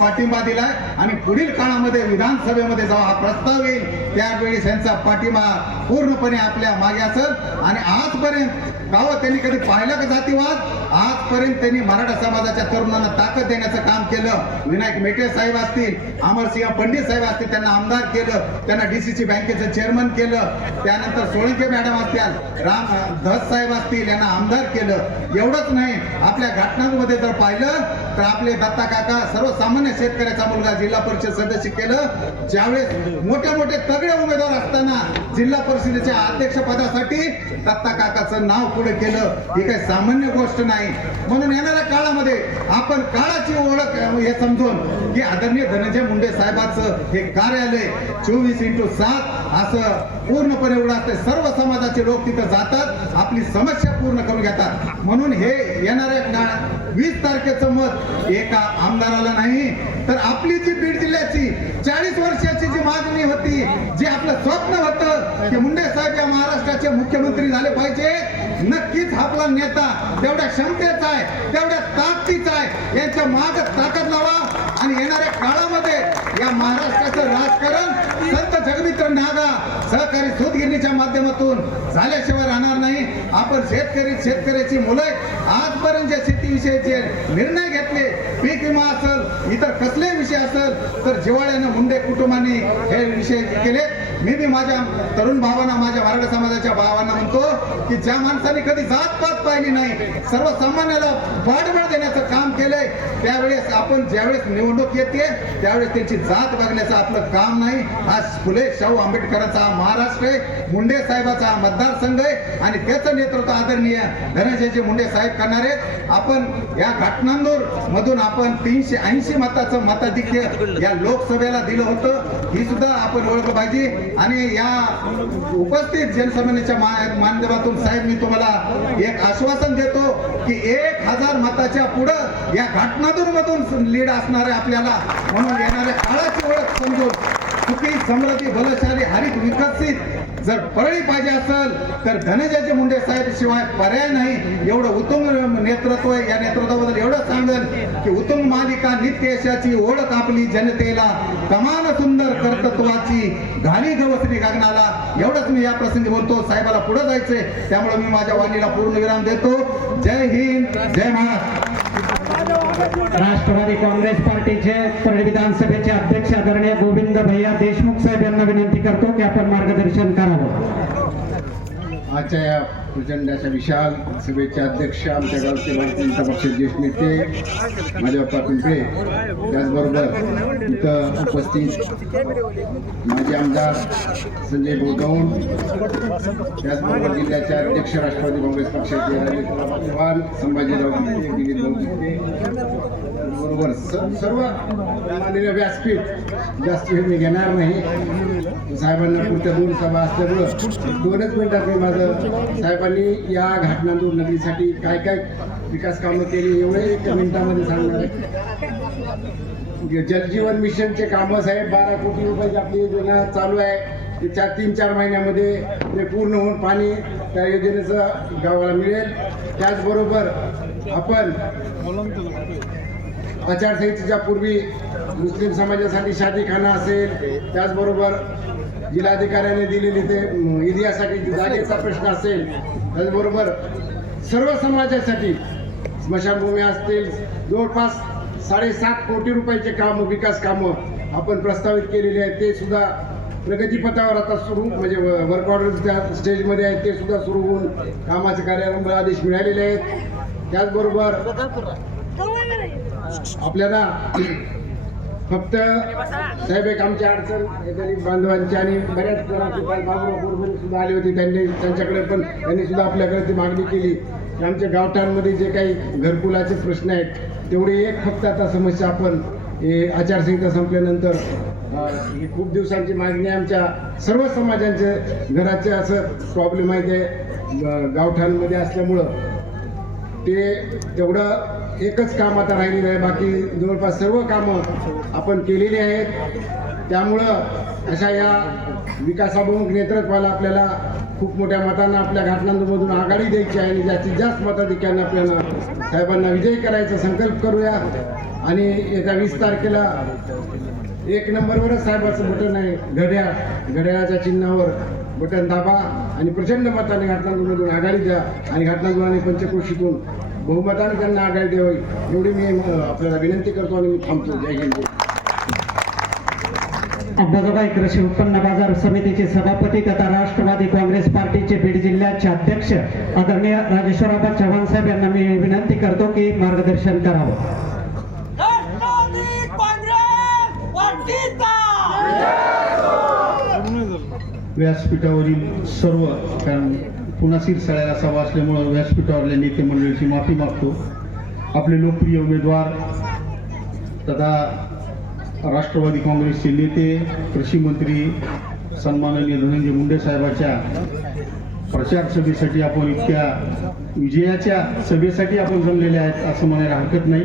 पाठिंबा दिलाय आणि पुढील काळामध्ये विधानसभेमध्ये जेव्हा हा प्रस्ताव येईल त्यावेळी त्यांचा पाठिंबा पूर्णपणे आपल्या मागे असेल। आणि आजपर्यंत गावात त्यांनी कधी पाहिलं का जातीवाद? आजपर्यंत त्यांनी मराठा समाजाच्या तरुणांना ताकद देण्याचं काम केलं। विनायक मेटे साहेब असतील, अमरसिंह पंडित साहेब असतील, त्यांना आमदार केलं, त्यांना डीसीसी बँकेचं चेअरमन केलं, त्यानंतर सोळंके मॅडम असतील, राम धस साहेब असतील, यांना आमदार केलं। एवढंच नाही, आपल्या घटनांमध्ये जर पाहिलं तर आपले दत्ता काका सर्वसामान्य शेतकऱ्याचा मुलगा जिल्हा परिषद सदस्य केलं। ज्यावेळेस मोठे मोठे तगडे उमेदवार असताना जिल्हा परिषदेच्या अध्यक्ष पदासाठी दत्ता काकाचं नाव पुढे केलं। ही काही सामान्य गोष्ट नाही। म्हणून येणाऱ्या काळामध्ये आपण काळाची ओळख हे समजून की आदरणीय धनंजय मुंडे साहेबांचं हे कार्यालय 24x7 असं पूर्णपणे उघडं असते। सर्व समाजाचे लोक तिथं जातात, आपली समस्या पूर्ण करून घेतात। म्हणून हे येणाऱ्या 20 तारखेचं मत एका आमदाराला नाही तर आपली जी बीड जिल्ह्याची 40 वर्षाची जी मागणी होती, जे आपलं स्वप्न होतं की मुंडे साहेब या महाराष्ट्राचे मुख्यमंत्री झाले पाहिजे, नक्कीच आपला नेता तेवढ्या क्षमतेचा आहे, तेवढ्या ताकदीचा आहे। यांच्या मागे ताकद लावा आणि येणाऱ्या काळामध्ये या महाराष्ट्राचं राजकारण संत जगमित्र नागा सहकारी सूतगिरणीच्या माध्यमातून झाल्याशिवाय राहणार नाही। आपण शेतकऱ्याची मुलं आजपर्यंत जे शेतीविषयीचे निर्णय घेतले, पीक विमा असेल, इतर कसले विषय असेल, तर जिव्हाळ्यानं मुंडे कुटुंबाने हे विषय केले। मी माझ्या तरुण भावांना, माझ्या मराठा समाजाच्या भावांना म्हणतो की ज्या माणसाने कधी जात पात पाहिली नाही, सर्वसामान्याला पाठबळ देण्याचं काम केलंय, त्यावेळेस आपण ज्यावेळेस निवडणूक येते त्यावेळेस त्यांची जात बघण्याचं आपलं काम नाही। हा फुले शाहू आंबेडकरांचा हा महाराष्ट्र आहे, मुंडे साहेबाचा हा मतदारसंघ आहे आणि त्याचं नेतृत्व आदरणीय धनंजयजी मुंडे साहेब करणार आहेत। आपण या घटनांदूर मधून आपण 380 मताचं मताधिक्य या लोकसभेला दिलं होतं, ही सुद्धा आपण ओळखलं पाहिजे। आणि या उपस्थित जनसमन्याच्या माध्यमातून साहेब मी तुम्हाला एक आश्वासन देतो की 1000 मताच्या पुढं या घटनादूर मधून लीड असणार आहे आपल्याला। म्हणून येणाऱ्या काळाची ओळख समजून सुखी समृद्धी बलशाली हरित विकसित जर परळी पाहिजे असेल तर धनंजय मुंडे साहेब शिवाय पर्याय नाही। एवढं उत्तम नेतृत्व आहे। या नेतृत्वाबद्दल एवढं सांगेल की उत्तम मालिका नित्य यशाची ओळख आपली जनतेला, कमान सुंदर कर्तृत्वाची घाली गवसरी गगनाला। एवढंच मी या प्रसंगी बोलतो। साहेबाला पुढे जायचंय, त्यामुळे मी माझ्या वाणीला पूर्ण विराम देतो। जय हिंद, जय महाराष्ट्र। राष्ट्रवादी काँग्रेस पार्टीचे परळी विधानसभेचे अध्यक्ष आदरणीय गोविंद भैया देशमुख साहेब यांना विनंती करतो की आपण मार्गदर्शन करावं। आजच्या या प्रचंड अशा विशाल सभेचे अध्यक्ष आमच्या गावचे भारतीय जनता पक्षाचे ज्येष्ठ नेते माझ्या पिंपळे, त्याचबरोबर इथं उपस्थित माजी आमदार संजय बोरगावून, त्याचबरोबर जिल्ह्याचे अध्यक्ष राष्ट्रवादी काँग्रेस पक्षाचे चव्हाण, संभाजीराव दिलीप बरोबर सर्व माननीय व्यासपीठ जास्त वेळ मी घेणार नाही। साहेबांना पुढच्या 2 सभा असल्यामुळं 2च मिनिटात मी माझं साहेबांनी या घटनांदूर नगरीसाठी काय काय विकास कामं केली एवढे 1 मिनिटामध्ये सांगणार आहे। जलजीवन मिशनचे कामं साहेब 12 कोटी रुपयाची आपली योजना चालू आहे। ते 3-4 महिन्यामध्ये ते पूर्ण होऊन पाणी त्या योजनेचं गावाला मिळेल। त्याचबरोबर आपण आचारसंहितेच्या पूर्वी मुस्लिम समाजासाठी शादीखाना असेल, त्याचबरोबर जिल्हाधिकाऱ्याने दिलेली ते एरियासाठी जागेचा प्रश्न असेल, त्याचबरोबर सर्व समाजासाठी स्मशानभूमी असतील, जवळपास 7.5 कोटी रुपयाचे काम, विकास कामं आपण प्रस्तावित केलेले आहेत। ते सुद्धा प्रगतीपथावर आता सुरू, म्हणजे वर्क ऑर्डर त्या स्टेजमध्ये आहेत, ते सुद्धा सुरू होऊन कामाचे कार्यारंभ आदेश मिळालेले आहेत। त्याचबरोबर आपल्याला फक्त साहेब एक आमची अडचण दलित बांधवांची आणि बऱ्याच जणांची बाबूराव सुद्धा आली होती, त्यांच्याकडे पण त्यांनी सुद्धा आपल्याकडे ती मागणी केली की आमच्या गावठाणमध्ये जे काही घरकुलाचे प्रश्न आहेत तेवढी एक फक्त आता समस्या आपण आचारसंहिता संपल्यानंतर ही खूप दिवसांची मागणी आहे। आमच्या सर्व समाजांचे घराचे असं प्रॉब्लेम आहे ते गावठाणमध्ये असल्यामुळं ते तेवढं एकच काम आता राहिलेलं आहे, बाकी जवळपास सर्व कामं आपण केलेली आहेत। त्यामुळं अशा या विकासाभिमुख नेतृत्वाला आपल्याला खूप मोठ्या मतांना आपल्या घटनांमधून आघाडी द्यायची आहे आणि जास्तीत जास्त मताधिक्याने आपल्याला साहेबांना विजयी करायचा संकल्प करूया। आणि येत्या 20 तारखेला 1 नंबरवरच साहेबाचं बटन आहे, घड्याळाच्या चिन्हावर बटन दाबा आणि प्रचंड मताने घटनांमधून आघाडी द्या आणि घटनांद्वारे पंचक्रोशीतून बहुमताने त्यांना आघाडी द्यावी एवढी मी आपल्याला विनंती करतो आणि मी थांबतो. जय हिंद. अंबाजोगाई कृषी उत्पन्न बाजार समितीचे सभापती तथा राष्ट्रवादी काँग्रेस पार्टीचे बीड जिल्ह्याचे अध्यक्ष आदरणीय राजेश्वरराव चव्हाण साहेब यांना मी विनंती करतो की मार्गदर्शन करावं. राष्ट्रवादी काँग्रेस पार्टीचा व्यासपीठावरील सर्व, कारण पुन्हा शिरसाळ्याला सभा असल्यामुळं व्यासपीठावरल्या नेते मंडळीची माफी मागतो. आपले लोकप्रिय उमेदवार तथा राष्ट्रवादी काँग्रेसचे नेते, कृषी मंत्री सन्माननीय धनंजय मुंडे साहेबांच्या प्रचार सभेसाठी आपण इतक्या विजयाच्या सभेसाठी आपण जमलेले आहेत असं म्हणायला हरकत नाही.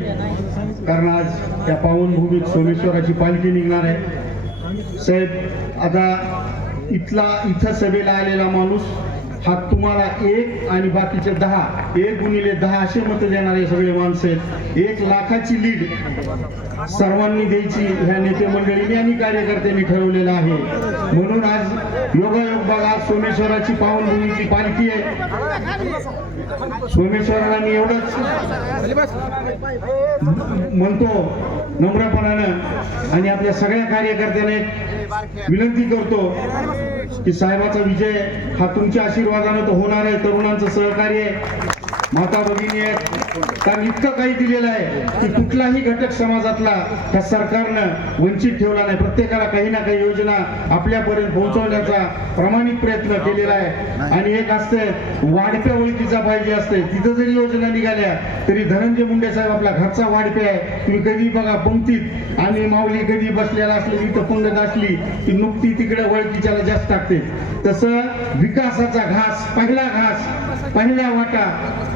कारण आज त्या पावनभूमीत सोमेश्वराची पालखी निघणार आहे. साहेब, आता इथं सभेला आलेला माणूस हा तुम्हाला 1 आणि बाकीचे 10, 1x10 असे मतं देणारे सगळे माणसं आहेत. 1 लाखाची लीड सर्वांनी द्यायची ह्या नेते मंडळींनी आणि कार्यकर्त्यांनी ठरवलेलं आहे. म्हणून आज योगायोग बघा, सोमेश्वराची पावनभूमीची पालखी आहे. सोमेश्वराला मी एवढंच म्हणतो नम्रपणानं आणि आपल्या सगळ्या कारण विनंती करतो की साहेबाचा विजय हा तुमच्या आशीर्वादानं तर होणार आहे. तरुणांचं सहकार्य आहे, माता भगिनी आहेत, कारण इतकं काही दिलेलं आहे की कुठलाही घटक समाजातला त्या सरकारनं वंचित ठेवला नाही. प्रत्येकाला काही ना काही योजना आपल्यापर्यंत पोहोचवण्याचा प्रामाणिक प्रयत्न केलेला आहे. आणि एक असते वाढप्या ओळखीचा पाहिजे असते, तिथं जरी योजना निघाल्या तरी धनंजय मुंडे साहेब आपला घरचा वाढप्या आहे. तुम्ही कधी बघा पंक्तीत आणि माऊली कधी बसलेला असले इथं पंगत असली की नुकती तिकडे ओळखीच्याला जास्त टाकते. तसं विकासाचा घास, पहिला वाटा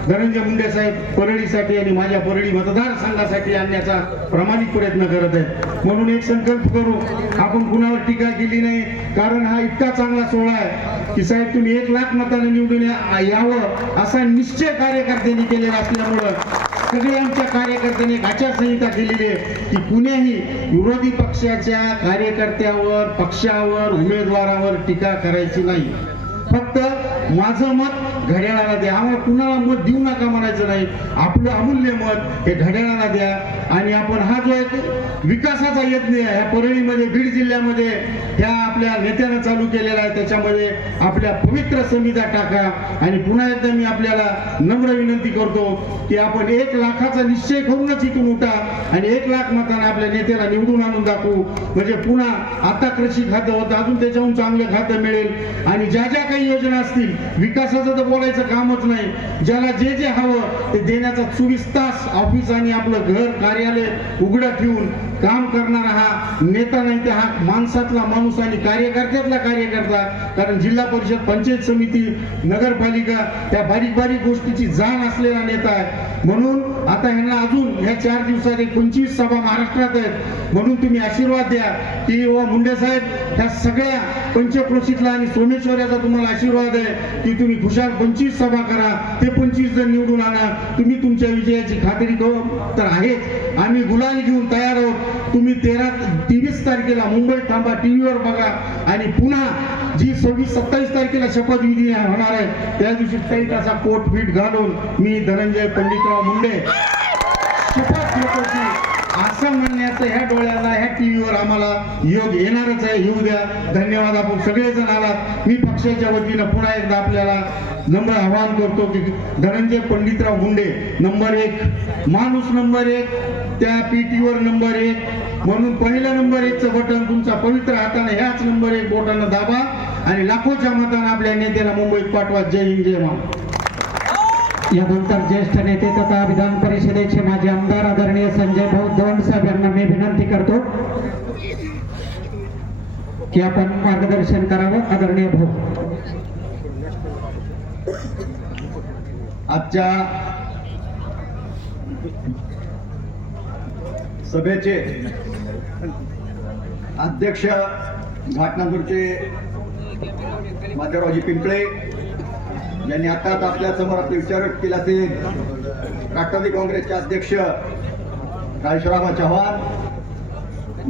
धनंजय मुंडे साहेब परळीसाठी आणि माझ्या परळी मतदारसंघासाठी आणण्याचा प्रामाणिक प्रयत्न करत आहेत. म्हणून एक संकल्प करू, आपण कुणावर टीका केली नाही, कारण हा इतका चांगला सोहळा आहे की साहेब तुम्ही 1 लाख मताने निवडून यावं असा निश्चय कार्यकर्त्यांनी केलेला असल्यामुळं सगळे आमच्या कार्यकर्त्यांनी एक आचारसंहिता केलेली आहे की कुणीही विरोधी पक्षाच्या कार्यकर्त्यावर, पक्षावर, उमेदवारावर टीका करायची नाही. फक्त माझं मत घड्याळाला द्या. आम्हाला कुणाला मत देऊ नका म्हणायचं नाही. आपलं अमूल्य मत हे घड्याळाला द्या. आणि आपण हा जो एक विकासाचा यज्ञ आहे ह्या परळीमध्ये, बीड जिल्ह्यामध्ये ह्या आपल्या नेत्यानं चालू केलेला आहे, त्याच्यामध्ये आपल्या पवित्र समित्या टाका. आणि पुन्हा एकदा मी आपल्याला नम्र विनंती करतो की आपण 1 लाखाचा निश्चय करूनच इथून उठा आणि 1 लाख मताने आपल्या नेत्याला निवडून आणून दाखवू. म्हणजे पुन्हा आता कृषी खातं होतं, अजून त्याच्याहून चांगलं खातं मिळेल. आणि ज्या ज्या काही योजना असतील, विकासाचं तर बोलायचं कामच नाही, ज्याला जे जे हवं ते देण्याचा 24 तास ऑफिस आणि आपलं घर कार्यालय उघडं ठेवून काम करणारा हा नेता नाही, तर हा माणसातला माणूस आणि कार्यकर्त्यातला कार्यकर्ता. कारण जिल्हा परिषद, पंचायत समिती, नगरपालिका त्या बारीक बारीक गोष्टीची जाण असलेला नेता आहे. म्हणून आता ह्यांना अजून ह्या 4 दिवसात 25 सभा महाराष्ट्रात आहेत. म्हणून तुम्ही आशीर्वाद द्या की ओ मुंडे साहेब, ह्या सगळ्या पंचक्रोशीतला आणि सोमेश्वराचा तुम्हाला आशीर्वाद आहे की तुम्ही खुशाल 25 सभा करा, ते 25 जण निवडून आणा. तुम्ही तुमच्या विजयाची खात्री करू तर आहेच. आम्ही गुलाल घेऊन तयार आहोत. तुम्ही 23 तारखेला मुंबईत थांबा, टीव्हीवर बघा. आणि पुन्हा जी 26-27 तारखेला शपथविधी होणार आहे त्या दिवशी काही तासा कोट फीट घालून मी धनंजय पंडितराव मुंडे शपथ घेतो की असं म्हणण्याचं ह्या डोळ्याला, ह्या टीव्हीवर आम्हाला योग येणारच आहे. येऊ द्या. धन्यवाद. आपण सगळेजण आलात. मी पक्षाच्या वतीनं पुन्हा एकदा आपल्याला नम्र आवाहन करतो की धनंजय पंडितराव मुंडे नंबर 1, माणूस नंबर 1, त्या पीटीवर नंबर 1. म्हणून पहिलं नंबर 1चं बटन तुमचा पवित्र हाताने ह्याच नंबर 1 बोटानं दाबा आणि लाखोच्या मतानं आपल्या नेत्याला मुंबईत पाठवा. जय हिंद, जय महाराष्ट्र. यानंतर ज्येष्ठ नेते तथा विधान परिषदेचे माजी आमदार आदरणीय संजय भाऊ दौंड साहेब यांना मी विनंती करतो की आपण मार्गदर्शन करावं. आदरणीय भाऊ. आजच्या सभेचे अध्यक्ष घाटनांदूरचे माधवरावजी पिंपळे यांनी आताच आपल्या समोर आपले विचार व्यक्त केला. ते राष्ट्रवादी काँग्रेसचे अध्यक्ष आदरणीय धनंजय मुंडे साहेब यांनी आताच आपल्या समोर आपले विचार व्यक्त केला. ते राष्ट्रवादी काँग्रेसचे अध्यक्ष आदरणीय धनंजय मुंडे साहेब यांनी आताच आपल्या समोर आपले विचार व्यक्त केला. ते राष्ट्रवादी काँग्रेसचे अध्यक्ष आदरणीय धनंजय मुंडे साहेब यांनी आताच आपल्या समोर आपले विचार व्यक्त केला. ते राजेश्वराबा चव्हाण,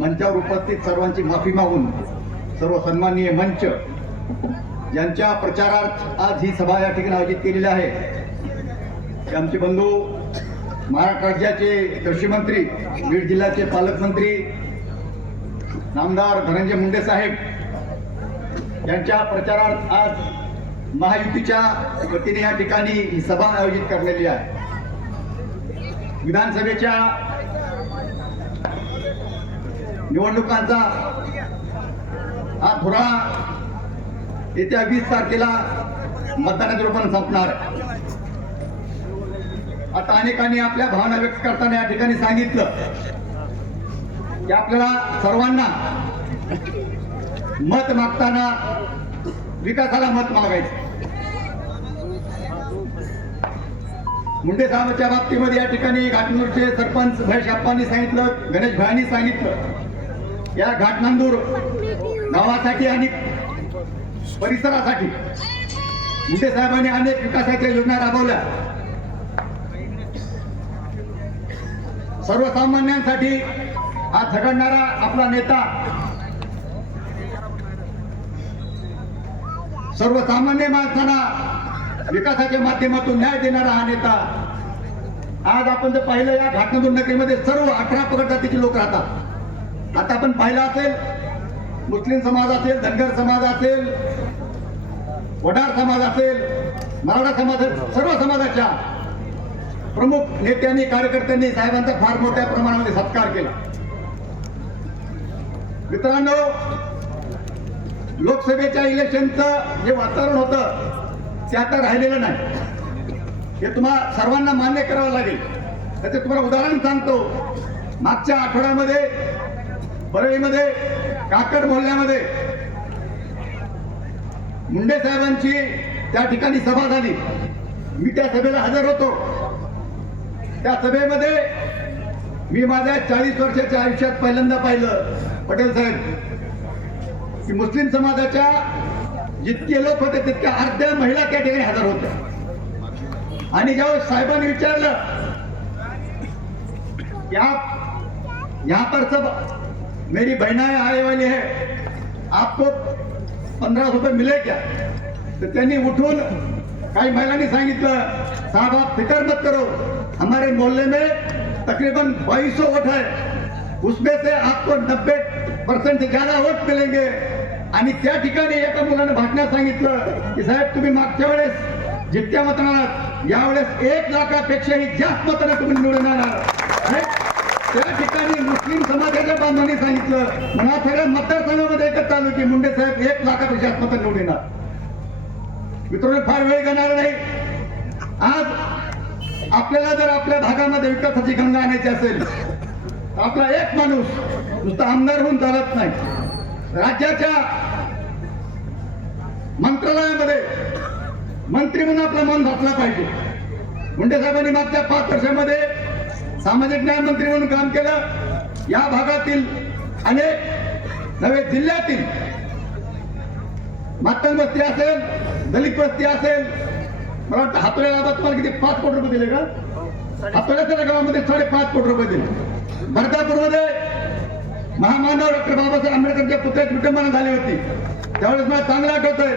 मंचावर उपस्थित सर्वांची माफी मागून सर्व सन्माननीय मंच यांच्या प्रचारार्थ आज ही सभा या ठिकाणी आयोजित केलेली आहे. ते आमचे बंधू महाराष्ट्र राज्याचे कृषी मंत्री, बीड जिल्ह्याचे पालकमंत्री नामदार धनंजय मुंडे साहेब यांच्या प्रचारार्थ आज महायुतीच्या वतीने या ठिकाणी ही सभा आयोजित करण्यात आहे. विधानसभेच्या निवडणुकांचा हा धुरा येत्या 20 तारखेला मतदानाच्या रूपाने संपणार आहे. आता अनेकांनी आपल्या भावना व्यक्त करताना या ठिकाणी सांगितलं की आपल्याला सर्वांना मत मागताना विकासाला मत मागायचं. मुंडे साहेबांच्या बाबतीमध्ये या ठिकाणी घाटनांदूरचे सरपंच महेश अप्पांनी सांगितलं, गणेश भाईंनी सांगितलं, या घाटनांदूर गावासाठी आणि परिसरासाठी मुंडे साहेबांनी अनेक विकासाच्या योजना राबवल्या. सर्वसामान्यांसाठी हा झगडणारा आपला नेता, सर्वसामान्य माणसांना विकासाच्या माध्यमातून न्याय देणारा हा नेता. आज आपण जर पाहिलं या घाटनांदूर नगरीमध्ये सर्व 18 पगड जातीचे लोक राहतात. आता आपण पाहिलं असेल, मुस्लिम समाज असेल, धनगर समाज असेल, वडार समाज असेल, मराठा समाज असेल, सर्व समाजाच्या प्रमुख नेत्यांनी, कार्यकर्त्यांनी साहेबांचा फार मोठ्या प्रमाणामध्ये सत्कार केला. मित्रांनो, लोकसभेच्या इलेक्शनचं जे वातावरण होतं ते आता राहिलेलं नाही. हे तुम्हाला सर्वांना मान्य करावं लागेल. त्याचं तुम्हाला उदाहरण सांगतो. मागच्या आठवड्यामध्ये परळीमध्ये काकड मोहल्ल्यामध्ये मुंडे साहेबांची त्या ठिकाणी सभा झाली. मी त्या सभेला हजर होतो. त्या सभेमध्ये मी माझ्या 40 वर्षाच्या आयुष्यात पहिल्यांदा पाहिलं, पटेल साहेब, की मुस्लिम समाजाच्या जितके लोक होते तितक्या अर्ध्या महिला त्या ठिकाणी हजर होत्या. आणि ज्यावेळेस साहेबांनी विचारलं की आप यहाँ पर सब मेरी बहनाएं आने वाली है, आपको 1500 रुपये मिले क्या? तर त्यांनी उठून काही महिलांनी सांगितलं, साहब आप फिक्र मत करो, हमारे मोहल्ले में तकरीबन 2200 वोट है, उसमें से आपको 90% से ज्यादा वोट मिलेंगे. आणि त्या ठिकाणी एका मुलानं भाषणात सांगितलं की साहेब, तुम्ही मागच्या वेळेस जितक्या मतांना यावेळेस 1 लाखापेक्षाही जास्त मतांना तुम्ही निवडून येणार. त्या ठिकाणी मुस्लिम समाजाच्या बांधवांनी सांगितलं, मला सगळ्या मतदारसंघामध्ये एकच चालू की मुंडे साहेब 1 लाखापेक्षा जास्त मतं निवडून येणार. मित्रांनो, फार वेळ घेणार नाही. आज आपल्याला जर आपल्या भागामध्ये विकासाची गंगा आणायची असेल तर आपला एक माणूस नुसता आमदार होऊन चालत नाही. राज्याच्या मंत्रालयामध्ये मंत्री म्हणून आपला मन घातला पाहिजे. मुंडे साहेबांनी मागच्या 5 वर्षामध्ये सामाजिक न्याय मंत्री म्हणून काम केलं. या भागातील अनेक नव्हे जिल्ह्यातील मातंग वस्ती असेल, दलित वस्ती असेल, मला वाटतं हातोड्या गावात तुम्हाला किती 5 कोटी रुपये दिले का? हातोड्याच्या गावामध्ये 5.5 कोटी रुपये दिले. बर्दापूरमध्ये महामानव डॉक्टर बाबासाहेब आंबेडकरच्या पुतळ्यात विटंबना झाली होती. त्यावेळेस मला चांगलं आठवतंय,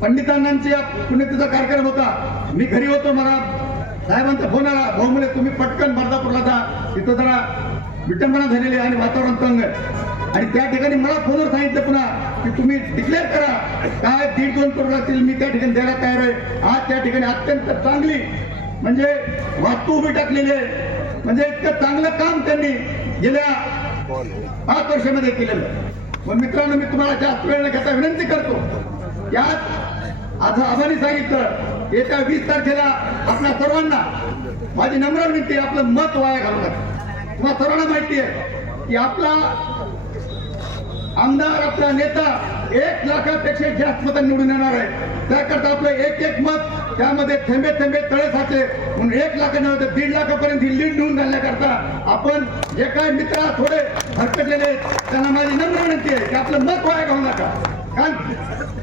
पंडितांनांचा पुण्यतिथीचा कार्यक्रम होता. मी घरी होतो. मला साहेबांचा फोन आला, भाऊ म्हणे तुम्ही पटकन बर्दापूरला जा, तिथं जरा विटंबना झालेली आहे आणि वातावरण तंग आहे. आणि त्या ठिकाणी मला फोनवर सांगितलं पुन्हा की तुम्ही डिक्लेअर करा, काय 1.5-2 करोड लागतील, मी त्या ठिकाणी द्यायला तयार आहे. आज त्या ठिकाणी अत्यंत चांगली म्हणजे वास्तू उभी टाकलेली आहे. म्हणजे इतकं चांगलं काम त्यांनी गेल्या 5 वर्षामध्ये केलेलं. मग मित्रांनो, मी तुम्हाला जास्त वेळ न घेता विनंती करतो, यात आज आबांनी सांगितलं येत्या 20 तारखेला आपल्या सर्वांना माझी नम्र विनंती आहे, आपलं मत वाया घालू नका. तुम्हाला सर्वांना माहिती आहे की आपला आमदार, आपला नेता 1 लाखापेक्षा जास्त मतं निवडून येणार आहे. त्याकरता आपलं एक मत त्यामध्ये थेंबे थेंबे तळे साचे म्हणून 1 लाख नव्हे तर 1.5 लाखापर्यंत ही लीड निवडून घालण्याकरता आपण जे काही मित्र थोडे भरकटलेले त्यांना माझी नम्र विनंती आहे की आपलं मत वाया घालू नका. कारण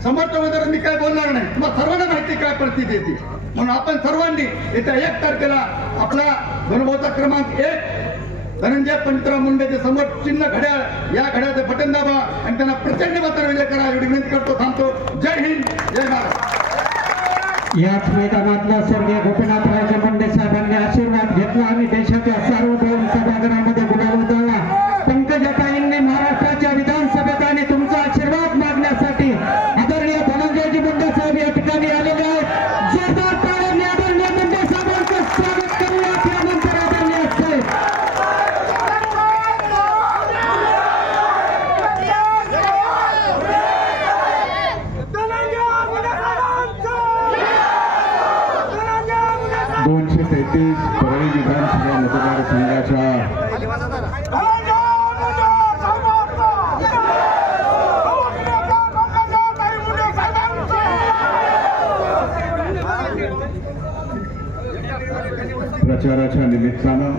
समर्थनाबद्दल मी काय बोलणार नाही, तुम्हाला सर्वांना माहिती काय परिस्थिती येते. म्हणून आपण सर्वांनी येत्या 1 तारखेला आपला धनुभाऊचा क्रमांक 1 धनंजय पंतराव मुंडेचे समोर चिन्ह घड्याळ, या घड्याळचं बटन दाबा आणि त्यांना प्रचंड मताने विजय करा एवढी विनंती करतो. थांबतो. जय हिंद, जय महाराष्ट्र. याच मैदानातला स्वर्गीय गोपीनाथराजे मुंडे साहेबांनी आशीर्वाद घेतला आणि देशाच्या सार्वभौम सभागृहामध्ये गुलाल उधळला. पंकजाताईंनी महाराष्ट्राच्या विधानसभेत आणि तुमचा आशीर्वाद मागण्यासाठी आदरणीय धनंजयजी मुंडे साहेब या ठिकाणी आलेले आहेत. जोरदार टाळ्यांनी आदरणीय मुंडे साहेबांचं स्वागत करूया. त्यानंतर आदरणीय साहेब धनंजय मुंडे साहेबांचा! धनंजय मुंडे साहेब! 233 परळी विधानसभा मतदारसंघाच्या धनंजय मुंडे साहेबांचा! पंकजाताई मुंडे साहेबांचा! प्रचाराच्या निमित्तानं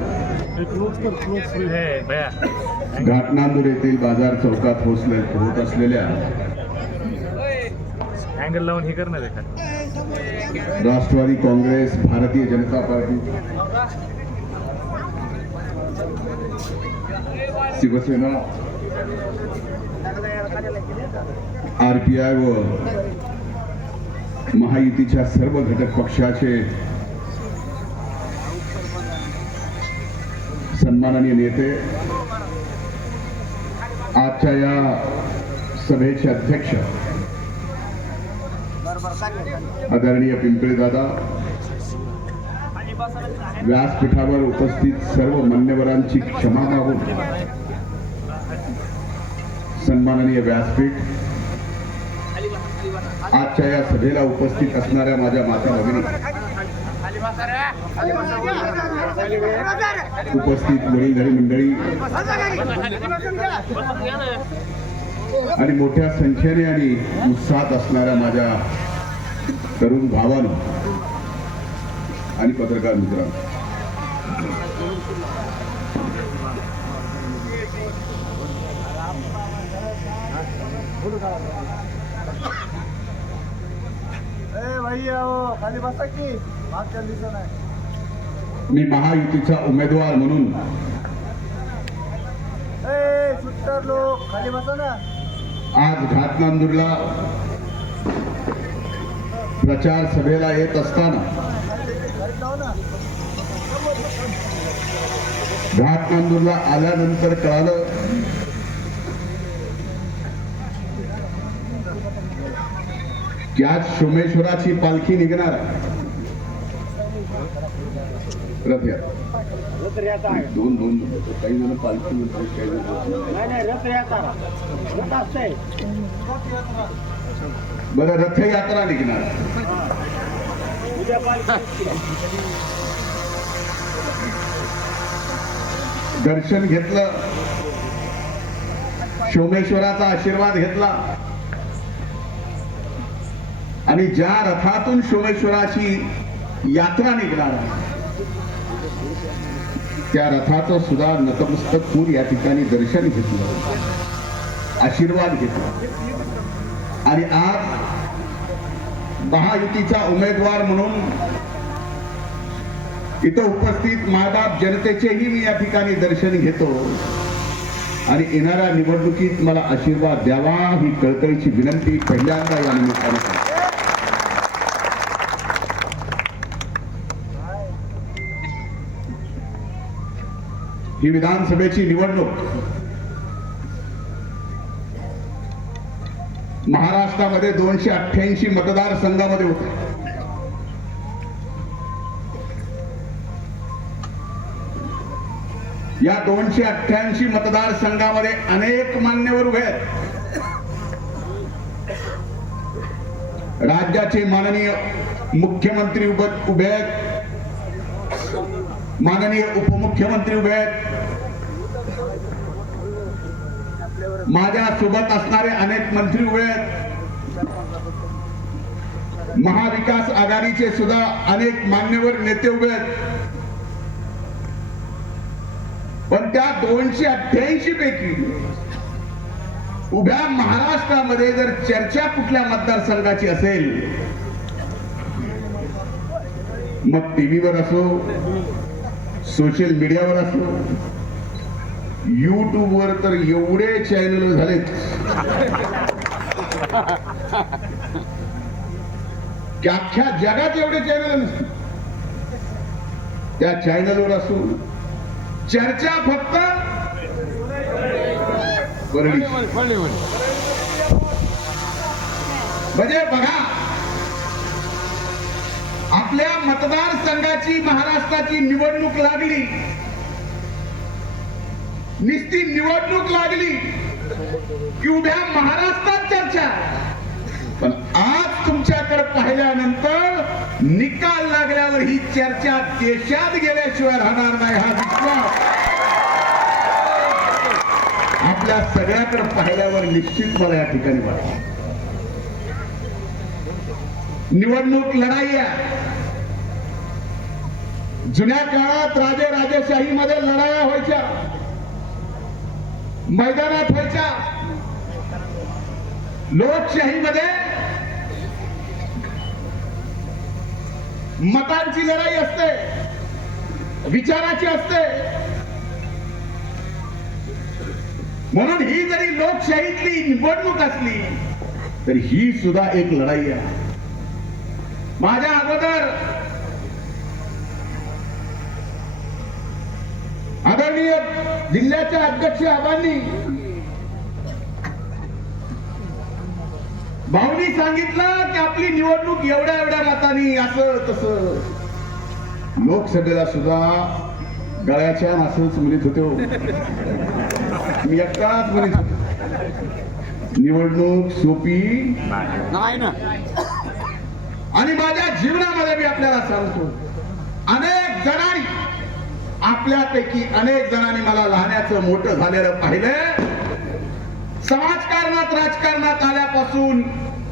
घाटनांदूर येथील बाजार चौकात होत असलेल्या अँगल लावून हे करणार आहे का? राष्ट्रवादी काँग्रेस, भारतीय जनता पार्टी, शिवसेना, RPI व महायुतीच्या सर्व घटक पक्षाचे सन्माननीय नेते, आजच्या या सभेचे अध्यक्ष आदरणीय पिंपळे दादा, व्यासपीठावर उपस्थित सर्व मान्यवरांची क्षमा मागून सन्माननीय व्यासपीठ, आजच्या या सभेला उपस्थित असणाऱ्या माझ्या माता भगिनी, उपस्थित वडीलधारी मंडळी आणि मोठ्या संख्येने आणि उत्साहात असणाऱ्या माझ्या तरुण भावांनो आणि पत्रकार मित्रांनो, खाली बसा की मागच्या दिवसात आहे. मी महायुतीचा उमेदवार म्हणून सुट्टर लोक खाली बसा ना. आज घाटनांदूरला प्रचार सभेला येत असताना घाटनांदूरला आल्यानंतर कळालं की आज सोमेश्वराची पालखी निघणार आहे. रथयात्रा दोन काही जण पालखी म्हणतात, काही जण बरं रथयात्रा निघणार. दर्शन घेतलं, सोमेश्वराचा आशीर्वाद घेतला आणि ज्या रथातून सोमेश्वराची यात्रा निघणार आहे त्या रथाचं सुद्धा नतमस्तक होऊन या ठिकाणी दर्शन घेतलं, आशीर्वाद घेतला. आणि आज महायुतीचा उमेदवार म्हणून इथं उपस्थित मायबाप जनतेचेही मी या ठिकाणी दर्शन घेतो आणि येणाऱ्या निवडणुकीत मला आशीर्वाद द्यावा ही कळकळीची विनंती पहिल्यांदा या निमित्ताने करतो. ही विधानसभेची निवडणूक महाराष्ट्रामध्ये 288 मतदारसंघामध्ये होते. या 288 मतदारसंघामध्ये अनेक मान्यवर उभे आहेत. राज्याचे माननीय मुख्यमंत्री उभे आहेत, माननीय उपमुख्यमंत्री उभे आहेत, माझ्या सोबत असणारे अनेक मंत्री उभे आहेत, महाविकास आघाडीचे सुद्धा अनेक मान्यवर नेते उभे आहेत. पण त्या 288 पैकी उभ्या महाराष्ट्रामध्ये जर चर्चा कुठल्या मतदारसंघाची असेल, मग टीव्हीवर असो, सोशल मीडियावर असो, YouTube वर तर एवढे चॅनल झालेत की अख्ख्या जगात एवढे चॅनल नसतील. त्या चॅनलवर असून चर्चा फक्त परळी. म्हणजे बघा, आपल्या मतदारसंघाची महाराष्ट्राची निवडणूक लागली, नुसती निवडणूक लागली की उभ्या महाराष्ट्रात चर्चा. पण आज तुमच्याकडे पाहिल्यानंतर निकाल लागल्यावर ही चर्चा देशात गेल्याशिवाय राहणार नाही हा विश्वास आपल्या सगळ्याकडे पाहिल्यावर निश्चित मला या ठिकाणी वाटतं. निवडणूक लढाई आहे. जुन्या काळात राजेशाहीमध्ये लढाया व्हायच्या, मैदानात व्हायच्या. लोकशाहीमध्ये मतांची लढाई असते, विचाराची असते. म्हणून ही जरी लोकशाहीतली निवडणूक असली तर ही सुद्धा एक लढाई आहे. माझ्या अगोदर आदरणीय जिल्ह्याच्या अध्यक्ष आबांनी भाऊनी सांगितलं की आपली निवडणूक एवढ्या मतांनी असं तसं. लोकसभेला सुद्धा गळ्याच्या असंच म्हणत होते हो. मी एकटाच म्हणत होतो निवडणूक सोपी नाही ना. आणि माझ्या जीवनामध्ये मी आपल्याला सांगतो, अनेक जणांनी, आपल्यापैकी अनेक जणांनी मला लहानाचं मोठं झालेलं पाहिलं. समाजकारणात राजकारणात आल्यापासून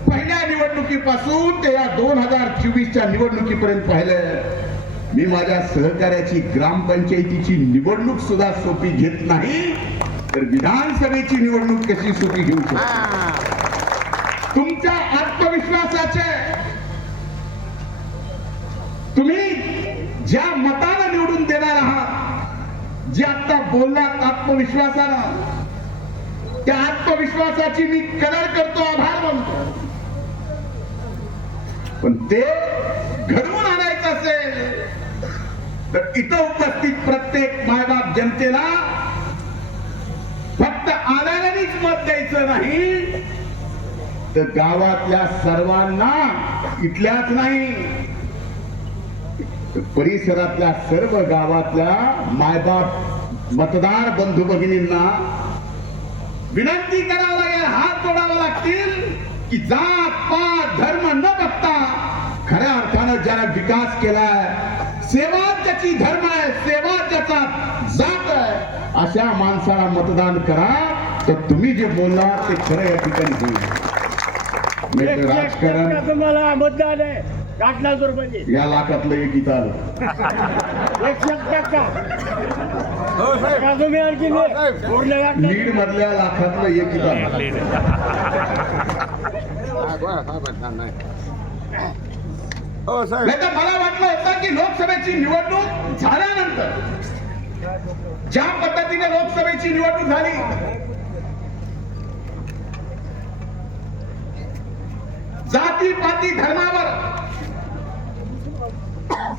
पहिल्या निवडणुकीपासून ते या 2024च्या निवडणुकीपर्यंत पाहिलं. मी माझ्या सहकार्याची ग्रामपंचायतीची निवडणूक सुद्धा सोपी घेत नाही, तर विधानसभेची निवडणूक कशी सोपी घेऊ शकतो. तुमच्या आत्मविश्वासाचे, तुम्ही ज्या मतानं निवडून देणार आहात, जे आता बोललात आत्मविश्वासानं, त्या आत्मविश्वासाची मी कदर करतो, आभार मानतो. पण ते घडवून आणायचं असेल तर इथं उपस्थित प्रत्येक मायबाप जनतेला फक्त आल्यानेच मत द्यायचं नाही, तर गावातल्या सर्वांना, इथल्याच नाही परिसरातल्या सर्व गावातल्या मायबाप मतदार बंधू भगिनींना विनंती करावं लागेल, हात जोडावे लागतील की जात पात धर्म न बघता खऱ्या अर्थानं ज्याला विकास केलाय, सेवा ज्याची धर्म आहे, सेवा ज्याचा जात आहे, अशा माणसाला मतदान करा. तर तुम्ही जे बोलला ते खरं या ठिकाणी होईल. राजकारण तुम्हाला मतदान आहे 8,00,000 रुपये या लाखातलं एक इथं आलं. 1,00,000 तुम्ही आणखी पूर्ण लीड मधल्या लाखातलं एक इथं आलं. नाही तर मला वाटलं होतं की लोकसभेची निवडणूक झाल्यानंतर ज्या पद्धतीने लोकसभेची निवडणूक झाली, जाती पाती धर्मावर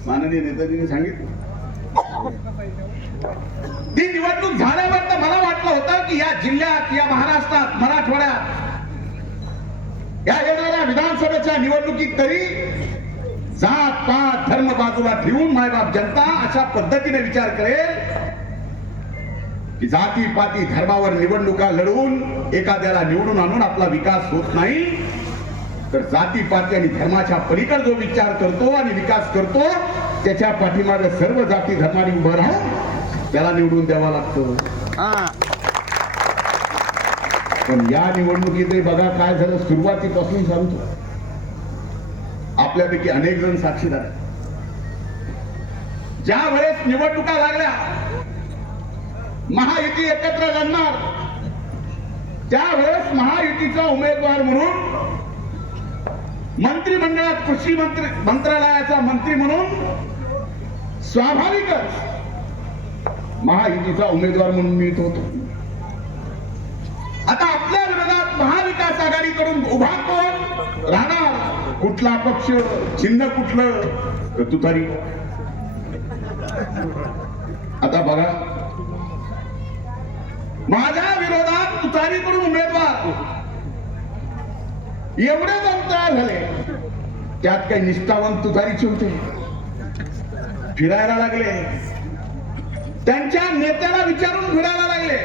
माननीय नेताजींनी सांगितलं, ती निवडणूक झाल्यावर तर मला वाटलं होतं की या जिल्ह्यात, या महाराष्ट्रात, मराठवाड्यात या येणाऱ्या विधानसभेच्या निवडणुकीत तरी जात पात धर्म बाजूला ठेवून मायबाप जनता अशा पद्धतीने विचार करेल की जाती पाती धर्मावर निवडणुका लढवून एखाद्याला निवडून आणून आपला विकास होत नाही, तर जाती पाती आणि धर्माच्या पलीकडे जो विचार करतो आणि विकास करतो त्याच्या पाठीमागे सर्व जाती धर्माने उभं राहून त्याला निवडून द्यावा लागतं. पण या निवडणुकीत बघा काय झालं. सुरुवातीपासून सांगतो, आपल्यापैकी अनेक जण साक्षीदार आहेत. ज्या वेळेस निवडणुका लागल्या, महायुती एकत्र लढणार, त्यावेळेस महायुतीचा उमेदवार म्हणून मंत्रिमंडळात कृषी मंत्रालयाचा मंत्री म्हणून स्वाभाविकच महायुतीचा उमेदवार म्हणून मी होतो. आता आपल्या विरोधात महाविकास आघाडीकडून उभा कोण राहणार, कुठला पक्ष, चिन्ह कुठलं, तर तुतारी. आता बघा, माझ्या विरोधात तुतारीकडून उमेदवार एवढे जण तयार झाले, त्यात काही निष्ठावंत तुतारीचे होते, फिरायला लागले, त्यांच्या नेत्याला विचारून फिरायला लागले,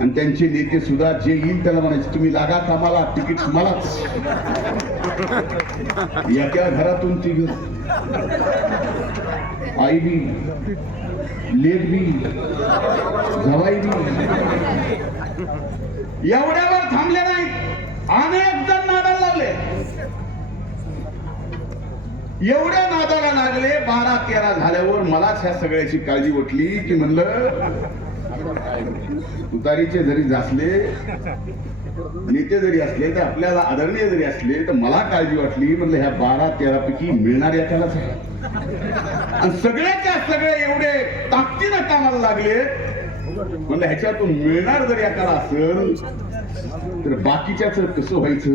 आणि त्यांचे नेते सुद्धा जे येईल त्याला म्हणायचे तुम्ही लागा कामाला, तिकीट तुम्हालाच. एका घरातून ती आई बी, लेक बी, जवाई बी एवढ्यावर थांबले नाही, अनेक जण नादाला लागले. एवढ्या नादाला लागले, 12-13 झाल्यावर मलाच ह्या सगळ्याची काळजी वाटली की म्हणलं तुतारीचे जरी असले, नेते जरी असले, तर आपल्याला आदरणीय जरी असले, तर मला काळजी वाटली. म्हणलं ह्या 12-13 पैकी मिळणार एकालाच आहे, आणि सगळ्याच्या सगळे एवढे ताकदीनं कामाला लागले. म्हणलं ह्याच्यातून मिळणार जर एकाला असेल तर बाकीच्याच कसं व्हायचं.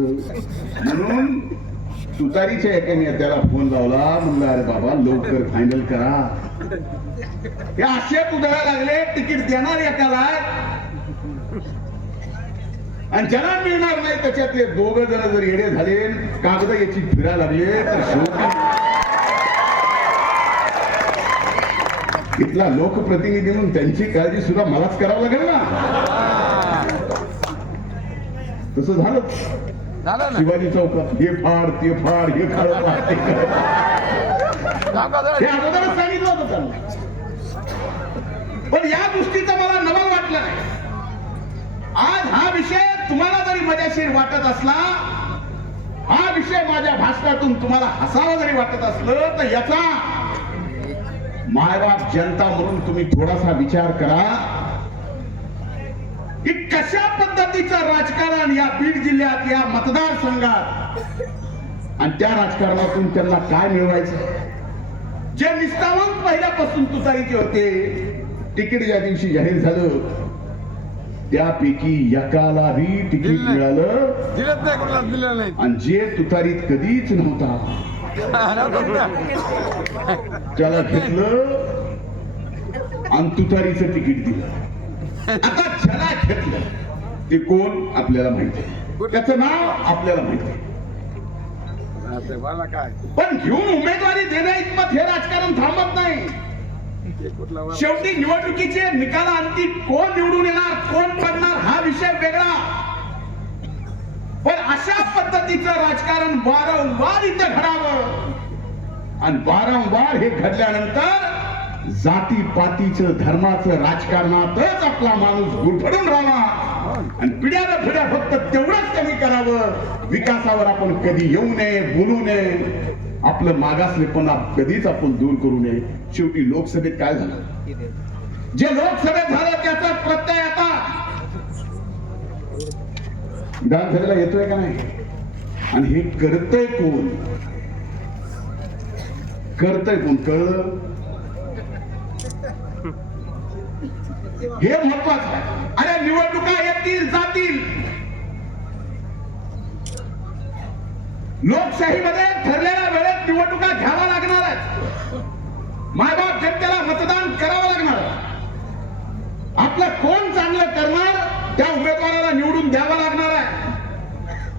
म्हणून तुतारीच्या एका नेत्याला फोन लावला. म्हणलं अरे बाबा लवकर फायनल करा, हे असे उधळा लागले, तिकीट देणार एकाला आणि ज्याला मिळणार नाही त्याच्यातले 2 जण जर येडे झाले, कागद याची फिरायला लागले, तर शेवटी इथला लोकप्रतिनिधी म्हणून त्यांची काळजी सुद्धा मलाच करावं लागेल ना. तसं झालं शिवाजी चौकात, हे फाड ते फाड, हे खाड फाड ते खाड. हे अगोदरच सांगितलं होतं त्यांना, पण या गोष्टीचं मला नवल वाटलं नाही. आज हा विषय तुम्हाला जरी मजेशीर वाटत असला, हा विषय माझ्या भाषणातून तुम्हाला हसावं जरी वाटत असलं, तर याचा मायबाप जनता म्हणून तुम्ही थोडासा विचार करा की कशा पद्धतीचं राजकारण या बीड जिल्ह्यात, या मतदारसंघात, आणि त्या राजकारणातून त्यांना काय मिळवायचं. जे निष्ठावंत पहिल्यापासून तुतारीचे होते, तिकीट ज्या दिवशी जाहीर झालं त्यापैकी एकालाही तिकीट मिळालं, आणि जे तुतारीत कधीच नव्हता त्याला घेतलं आणि तुतारीचं तिकीट दिलं. आता ज्याला घेतलं ते कोण आपल्याला माहिती, त्याचं नाव आपल्याला माहिती, पण घेऊन उमेदवारी देण्या इतपत हे राजकारण थांबत नाही. शेवटी निवडणुकीचे निकालांती कोण निवडून येणार, कोण पडणार हा विषय वेगळा, पण अशा पद्धतीचं राजकारण वारंवार इथं घडावं, आणि वारंवार हे घडल्यानंतर जातीपातीचं, धर्माचं राजकारणातच आपला माणूस गुरफडून राहावा, आणि पिढ्यानं पिढ्या फक्त तेवढंच त्यांनी करावं. विकासावर आपण कधी येऊ नये, बोलू नये, आपलं मागासलेपणा कधीच आपण दूर करू नये. शेवटी लोकसभेत काय झालं, जे लोकसभेत झालं त्याचा प्रत्यय आता विधानसभेला येतोय का नाही, आणि हे करतय कोण, करतय कोण, कळलं हे महत्वाचं आहे. अरे निवडणुका येतील जातील, लोकशाहीमध्ये ठरलेल्या वेळेत निवडणुका घ्यावा लागणार आहेत. मायबाप जनतेला मतदान करावं लागणार. आपलं कोण चांगलं करणार त्या उमेदवाराला निवडून द्यावं लागणार आहे.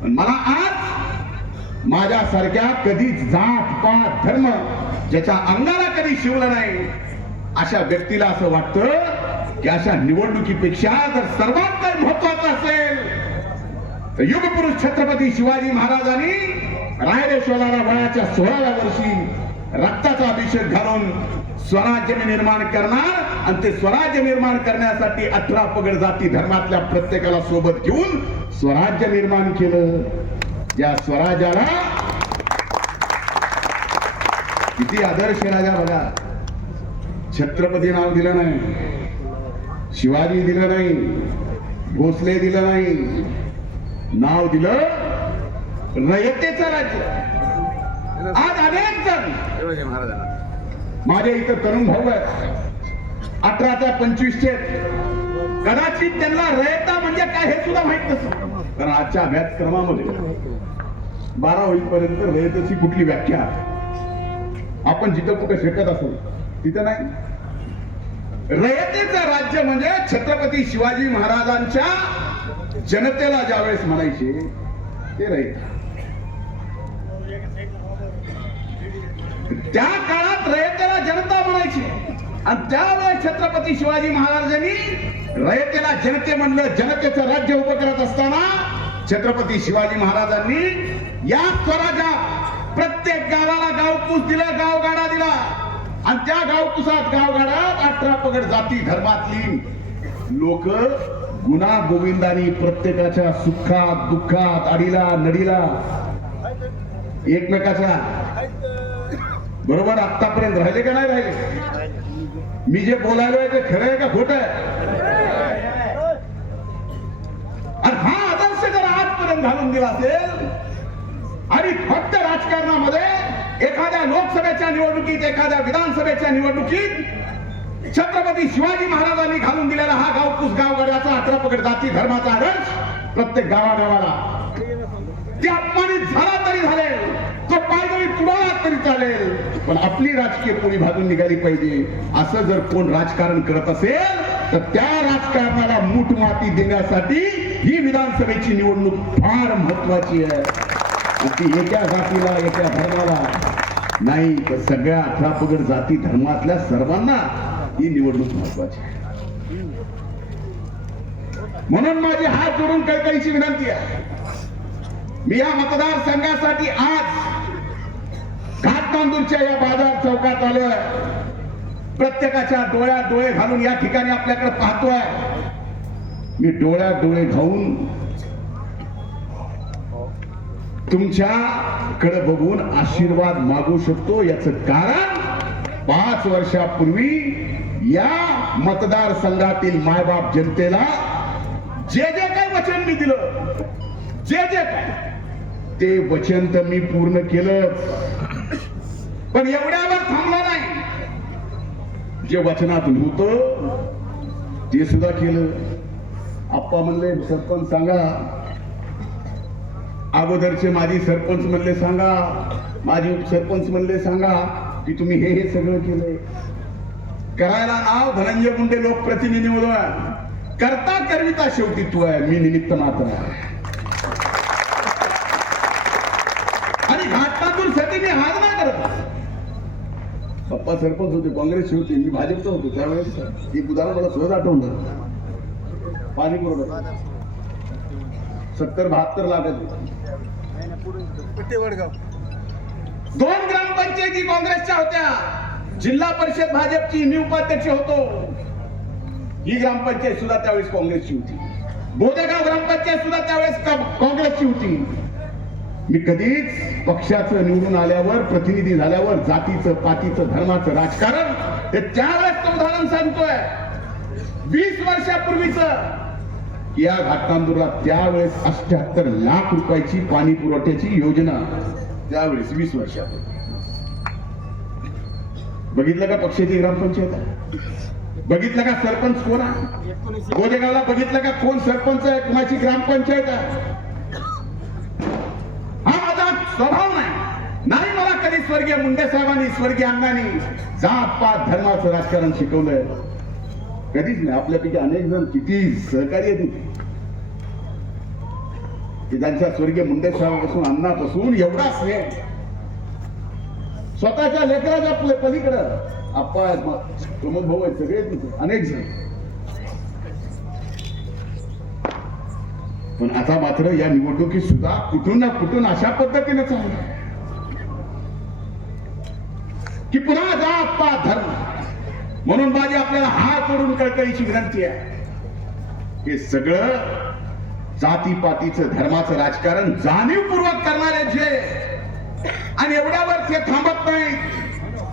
मला आज माझ्यासारख्या कधीच जात पात धर्म ज्याच्या अंगाला कधी शिवलं नाही अशा व्यक्तीला असं वाटतं की अशा निवडणुकीपेक्षा जर सर्वात काही महत्वाचं असेल तर युगपुरुष छत्रपती शिवाजी महाराजांनी रायरेश्वराला वयाच्या 16व्या वर्षी रक्ताचा अभिषेक घालून स्वराज्य निर्माण करणार, आणि ते स्वराज्य निर्माण करण्यासाठी 18 पगड जाती धर्मातल्या प्रत्येकाला सोबत घेऊन स्वराज्य निर्माण केलं. या स्वराज्याला किती आदर्श राजा बघा. छत्रपती नाव दिलं नाही, शिवाजी दिलं नाही, भोसले दिलं नाही, नाव दिलं रयतेचं राज्य. आज अनेक जण माझ्या इथं तरुण भाऊ आहेत 18 ते 25 चे, कदाचित त्यांना रयता म्हणजे काय हे सुद्धा माहित नसतं. कारण आजच्या अभ्यासक्रमामध्ये 12 होईपर्यंत रयतेची कुठली व्याख्या आपण जिथं कुठे शिकत असो तिथं नाही. रयतेचं राज्य म्हणजे छत्रपती शिवाजी महाराजांच्या जनतेला ज्यावेळेस म्हणायचे ते रयत. त्या काळात रयतेला जनता म्हणायची आणि त्यावेळेस छत्रपती शिवाजी महाराजांनी रयतेला जनते म्हणलं. जनतेचं राज्य उभं करत असताना छत्रपती शिवाजी महाराजांनी या स्वराज्यात प्रत्येक गावाला गावपूस दिलं, गावगाडा दिला आणि त्या गावकुसात गावगाड्यात 18 पगड जाती धर्मातली लोक गुणा गोविंदानी प्रत्येकाच्या सुखात दुःखात आडीला नडीला एकमेकाच्या बरोबर आतापर्यंत राहिले का नाही राहिले. मी जे बोलायलोय ते खरं आहे का खोटं आहे. आणि हा आदर्श जर आजपर्यंत घालून दिला असेल आणि फक्त राजकारणामध्ये एखाद्या लोकसभेच्या निवडणुकीत एखाद्या विधानसभेच्या निवडणुकीत छत्रपती शिवाजी महाराजांनी घालून दिलेला हा गावपूस गावगाड्याचा 18 पगड जाती धर्माचा आदर्श प्रत्येक गावागावाला ते अपमानित झाला तरी झालेल, तो पायदळी तुडवला तरी चालेल, पण आपली राजकीय पोळी भाजून निघाली पाहिजे. असं जर कोण राजकारण करत असेल तर त्या राजकारणाला मूठ माती देण्यासाठी ही विधानसभेची निवडणूक फार महत्वाची आहे. ती एका जातीला एका धर्माला नाही तर सगळ्या 18 पगड जाती धर्मातल्या सर्वांना ही निवडणूक महत्वाची आहे. म्हणून माझी हात जोडून कळकळीची विनंती आहे. मी या मतदारसंघासाठी आज घाटमांदूरच्या या बाजार चौकात आलोय. प्रत्येकाच्या डोळ्यात डोळे घालून या ठिकाणी आपल्याकडे पाहतोय. मी डोळ्यात डोळे घालून तुमच्याकडे बघून आशीर्वाद मागू शकतो. याचं कारण 5 वर्षापूर्वी या मतदारसंघातील मायबाप जनतेला जे जे काही वचन मी दिलं, जे जे काय ते वचन तर मी पूर्ण केलं, पण एवढ्यावर थांबला नाही. जे वचनातून होतं ते सुद्धा केलं. आप्पा म्हणले सरपंच सांगा, अगोदरचे माजी सरपंच म्हणले सांगा, माजी उपसरपंच म्हणले सांगा की तुम्ही हे सगळं केलंय. करायला नाव धनंजय मुंडे लोकप्रतिनिधी म्हणून, करता करविता शेवटी तू आहे, मी निमित्त मात्र आहे. आणि घाटमांदूर साठी मी हात नाही करत. पप्पा सरपंच होते, काँग्रेसचे होते, मी भाजपचा होतो त्यावेळेस. एक उदाहरण मला सहज आठवलं. पाणी पुरवठा 70-72 लाखात 2 ग्रामपंचायती काँग्रेसच्या होत्या. जिल्हा परिषद भाजपची, मी उपाध्यक्ष होतो. ही ग्रामपंचायत सुद्धा त्यावेळेस काँग्रेसची होती. बोदेगाव ग्रामपंचायत सुद्धा त्यावेळेस काँग्रेसची होती. मी कधीच पक्षाचं निवडून आल्यावर, प्रतिनिधी झाल्यावर जातीचं पातीचं धर्माचं राजकारण ते त्यावेळेस उदाहरण सांगतोय. 20 वर्षापूर्वीच या घाटमांदूरला त्यावेळेस 78 लाख रुपयाची पाणी पुरवठ्याची योजना त्यावेळेस 20 वर्षापूर्वी. बघितलं का पक्षाची ग्रामपंचायत आहे? बघितलं का सरपंच कोण आहे? गोदेगावला बघितलं का कोण सरपंच आहे, कोणाची ग्रामपंचायत आहे? हा माझा स्वभाव नाही. मला कधी स्वर्गीय मुंडे साहेबांनी, स्वर्गीय अण्णांनी जात पात धर्माचं राजकारण शिकवलंय कधीच नाही. आपल्यापैकी अनेक जण किती सहकार्य देते की त्यांच्या स्वर्गीय मुंडे साहेबापासून, अण्णापासून एवढा स्नेह स्वतःच्या लेकराच्या पलीकडं. आप्पा आहेत, प्रमोद भाऊ आहेत, सगळे अनेक जण. पण आता मात्र या निवडणुकीत सुद्धा कुठून ना कुठून अशा पद्धतीने चालू की पुन्हा जात पात धर्म. म्हणून माझी आपल्याला हात जोडून कळकळीची विनंती आहे. हे सगळं जातीपातीचं धर्माचं राजकारण जाणीवपूर्वक करणारे जे, आणि एवढ्यावर ते थांबत नाही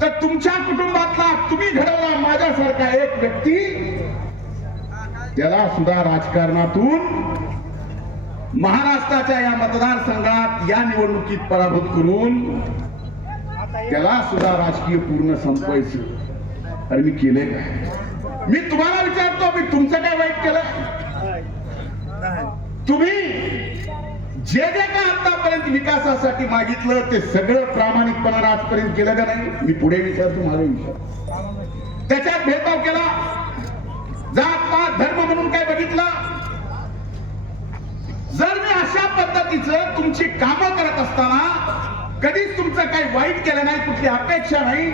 तर तुमच्या कुटुंबातला, तुम्ही घडवला माझ्यासारखा एक व्यक्ती, त्याला सुद्धा राजकारणातून महाराष्ट्राच्या या मतदारसंघात या निवडणुकीत पराभूत करून त्याला सुद्धा राजकीय पूर्ण संपवायचं. अरे मी केलंय काय? मी तुम्हाला विचारतो, मी तुमचं काय वाईट केलं? तुम्ही जे काय आतापर्यंत विकासासाठी मागितलं ते सगळं प्रामाणिकपणाने आजपर्यंत केलं का नाही? मी पुढे विचारतो, माझा विचार. त्याच्यात भेदभाव केला, जात पात धर्म म्हणून काय बघितलं? जर मी अशा पद्धतीचं तुमची कामं करत असताना कधीच तुमचं काही वाईट केलं नाही, कुठली अपेक्षा नाही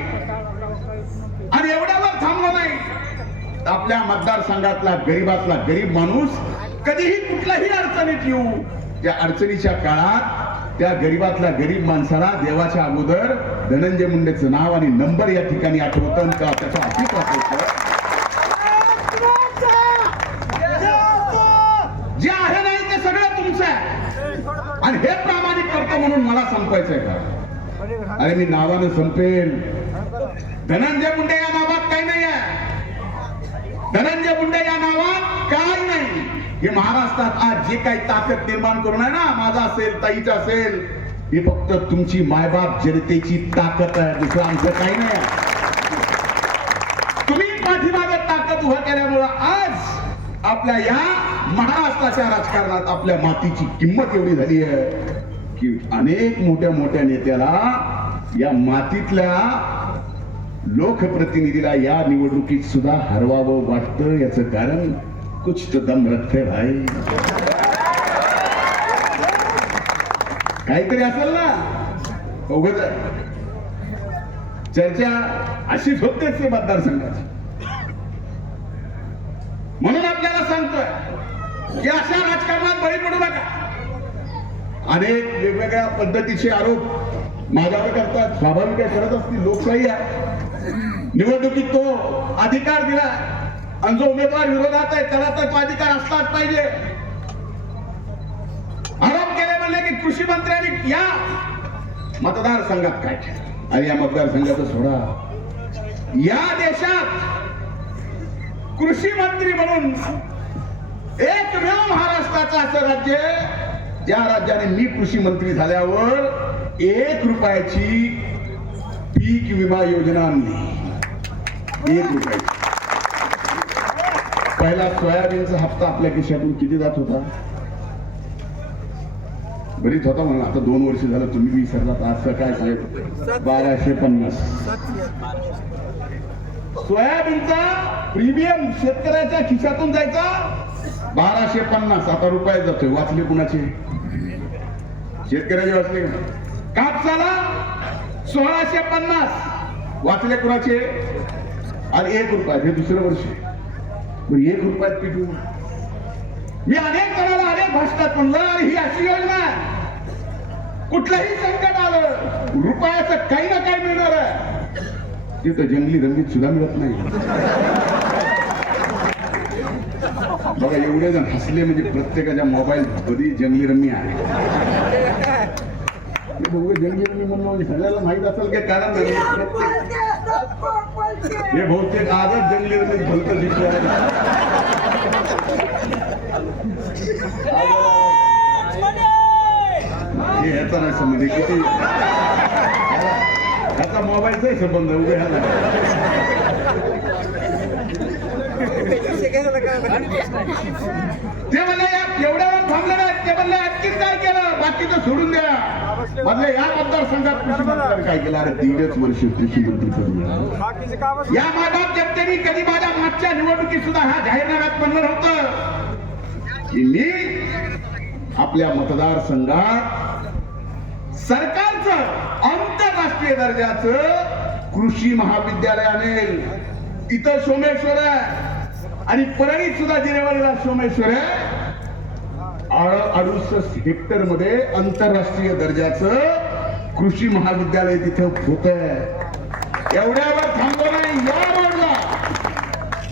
आणि एवढ्यावर थांबलो नाही, आपल्या मतदारसंघातला गरीबातला गरीब माणूस कधीही कुठल्याही अडचणीत येऊ, त्या अडचणीच्या काळात त्या गरीबातल्या गरीब माणसाला देवाच्या अगोदर धनंजय मुंडेचं नाव आणि नंबर या ठिकाणी आठवतं का त्याचा अतीत वाटतं. जे आहे नाही ते सगळं तुमचं आहे आणि हे प्रामाणिक करतो म्हणून मला संपायचंय का? अरे मी नावानं संपेल. धनंजय मुंडे या नावात काही नाही आहे. धनंजय मुंडे या नावात काय नाही. हे महाराष्ट्रात आज जे काही ताकद निर्माण करून आहे ना, माझा असेल, ताईचा असेल, ही फक्त तुमची मायबाप जनतेची ताकद आहे, दुसरं आमचं काही नाही आहे. तुम्ही पाठीमागे ताकद उभा केल्यामुळं आज आपल्या या महाराष्ट्राच्या राजकारणात आपल्या मातीची किंमत एवढी झाली आहे की अनेक मोठ्या मोठ्या नेत्याला या मातीतल्या लोकप्रतिनिधीला या निवडणुकीत सुद्धा हरवावं वाटतं. याचं कारण कुछ तो दम रखते भाई. काहीतरी असेल ना. उगाच चर्चा अशीच होतेच ते मतदारसंघाची. म्हणून आपल्याला सांगतोय की अशा राजकारणात बळी पडू नका. अनेक वेगवेगळ्या पद्धतीचे आरोप माझ्यावर करतात. स्वाभाविक आहे, करत असतील, लोकशाही आहे. निवडणुकीत तो अधिकार दिला आणि जो उमेदवार विरोधात आहे त्याला तर तो अधिकार असलाच पाहिजे. आरोप केले म्हणले की कृषी मंत्र्यांनी या मतदारसंघात काय केलं आणि या मतदारसंघाचं सोडा. या देशात कृषी मंत्री म्हणून एकमेव महाराष्ट्राचं असं राज्य आहे ज्या राज्याने मी कृषी मंत्री झाल्यावर 1 रुपयाची पीक विमा योजना आणली. 1 रुपयाची. पहिला सोयाबीनचा हप्ता आपल्या खिशातून किती जात होता? बरीच होता म्हणून. आता 2 वर्ष झालं, तुम्ही विसरलात. आज काय साहेब? 1250. सोयाबीनचा प्रीमियम शेतकऱ्याच्या खिशातून जायचा 1250. आता रुपये जातोय. वाचले कुणाचे? शेतकऱ्याचे वाचले. कापसाला 1650. वाचले कुणाचे? आणि 1 रुपया. हे दुसरं वर्ष. 1 रुपयात पिटू. मी अनेक जणांना अनेक भाषणात म्हणलं ही अशी योजना आहे, कुठलंही संकट आलं रुपयाचं काही ना काही मिळणार आहे. ते तर जंगली रंगीत सुद्धा मिळत नाही. बघा, एवढे जण हसले म्हणजे प्रत्येकाच्या मोबाईल मध्ये जंगली रम्मी आहे. जंगली रम्मी म्हणून सगळ्याला माहित असेल काय कारण नाही. हे बहुतेक आजच जंगली रम्मी भलतं दिसलं. हे ह्याचा नाही संबंध. किती ह्याचा मोबाईलचा संबंध उभे ह्याला. ते म्हणले एवढ्यावर थांबले नाही. ते म्हणले आणखीन काय केलं, बाकीचं सोडून द्या. म्हणले या मतदारसंघात कृषी मंत्र्यांनी काय केलं? अरे 1.5 वर्ष कृषी मंत्री करून या मागात जनतेने कधी माझ्या मागच्या निवडणुकीत सुद्धा ह्या जाहीरनाम्यात म्हणलं होतं की मी आपल्या मतदारसंघात सरकारचं आंतरराष्ट्रीय दर्जाचं कृषी महाविद्यालय आणेल. इथं सोमेश्वर आहे आणि परळीत सुद्धा जिरेवाडीला सोमेश्वर आहे. 68 हेक्टर मध्ये आंतरराष्ट्रीय दर्जाचं कृषी महाविद्यालय तिथं होत आहे. एवढ्यावर थांबलो नाही. या रोडला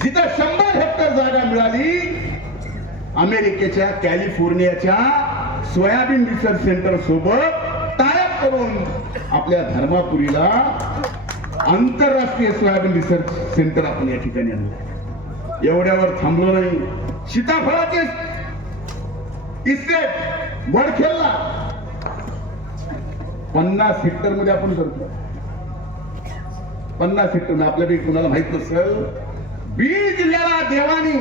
जिथं 100 हेक्टर जागा मिळाली, अमेरिकेच्या कॅलिफोर्नियाच्या सोयाबीन रिसर्च सेंटर सोबत टायअप करून आपल्या धर्मापुरीला आंतरराष्ट्रीय सोयाबीन रिसर्च सेंटर आपण या ठिकाणी आणलं. एवढ्यावर थांबलो नाही. सीताफळाचे इस्टेट वडखेलला 50 हेक्टर मध्ये आपण करतो. 50 हेक्टर आपल्यापैकी कुणाला माहित नसेल, बीड जिल्ह्याला देवानी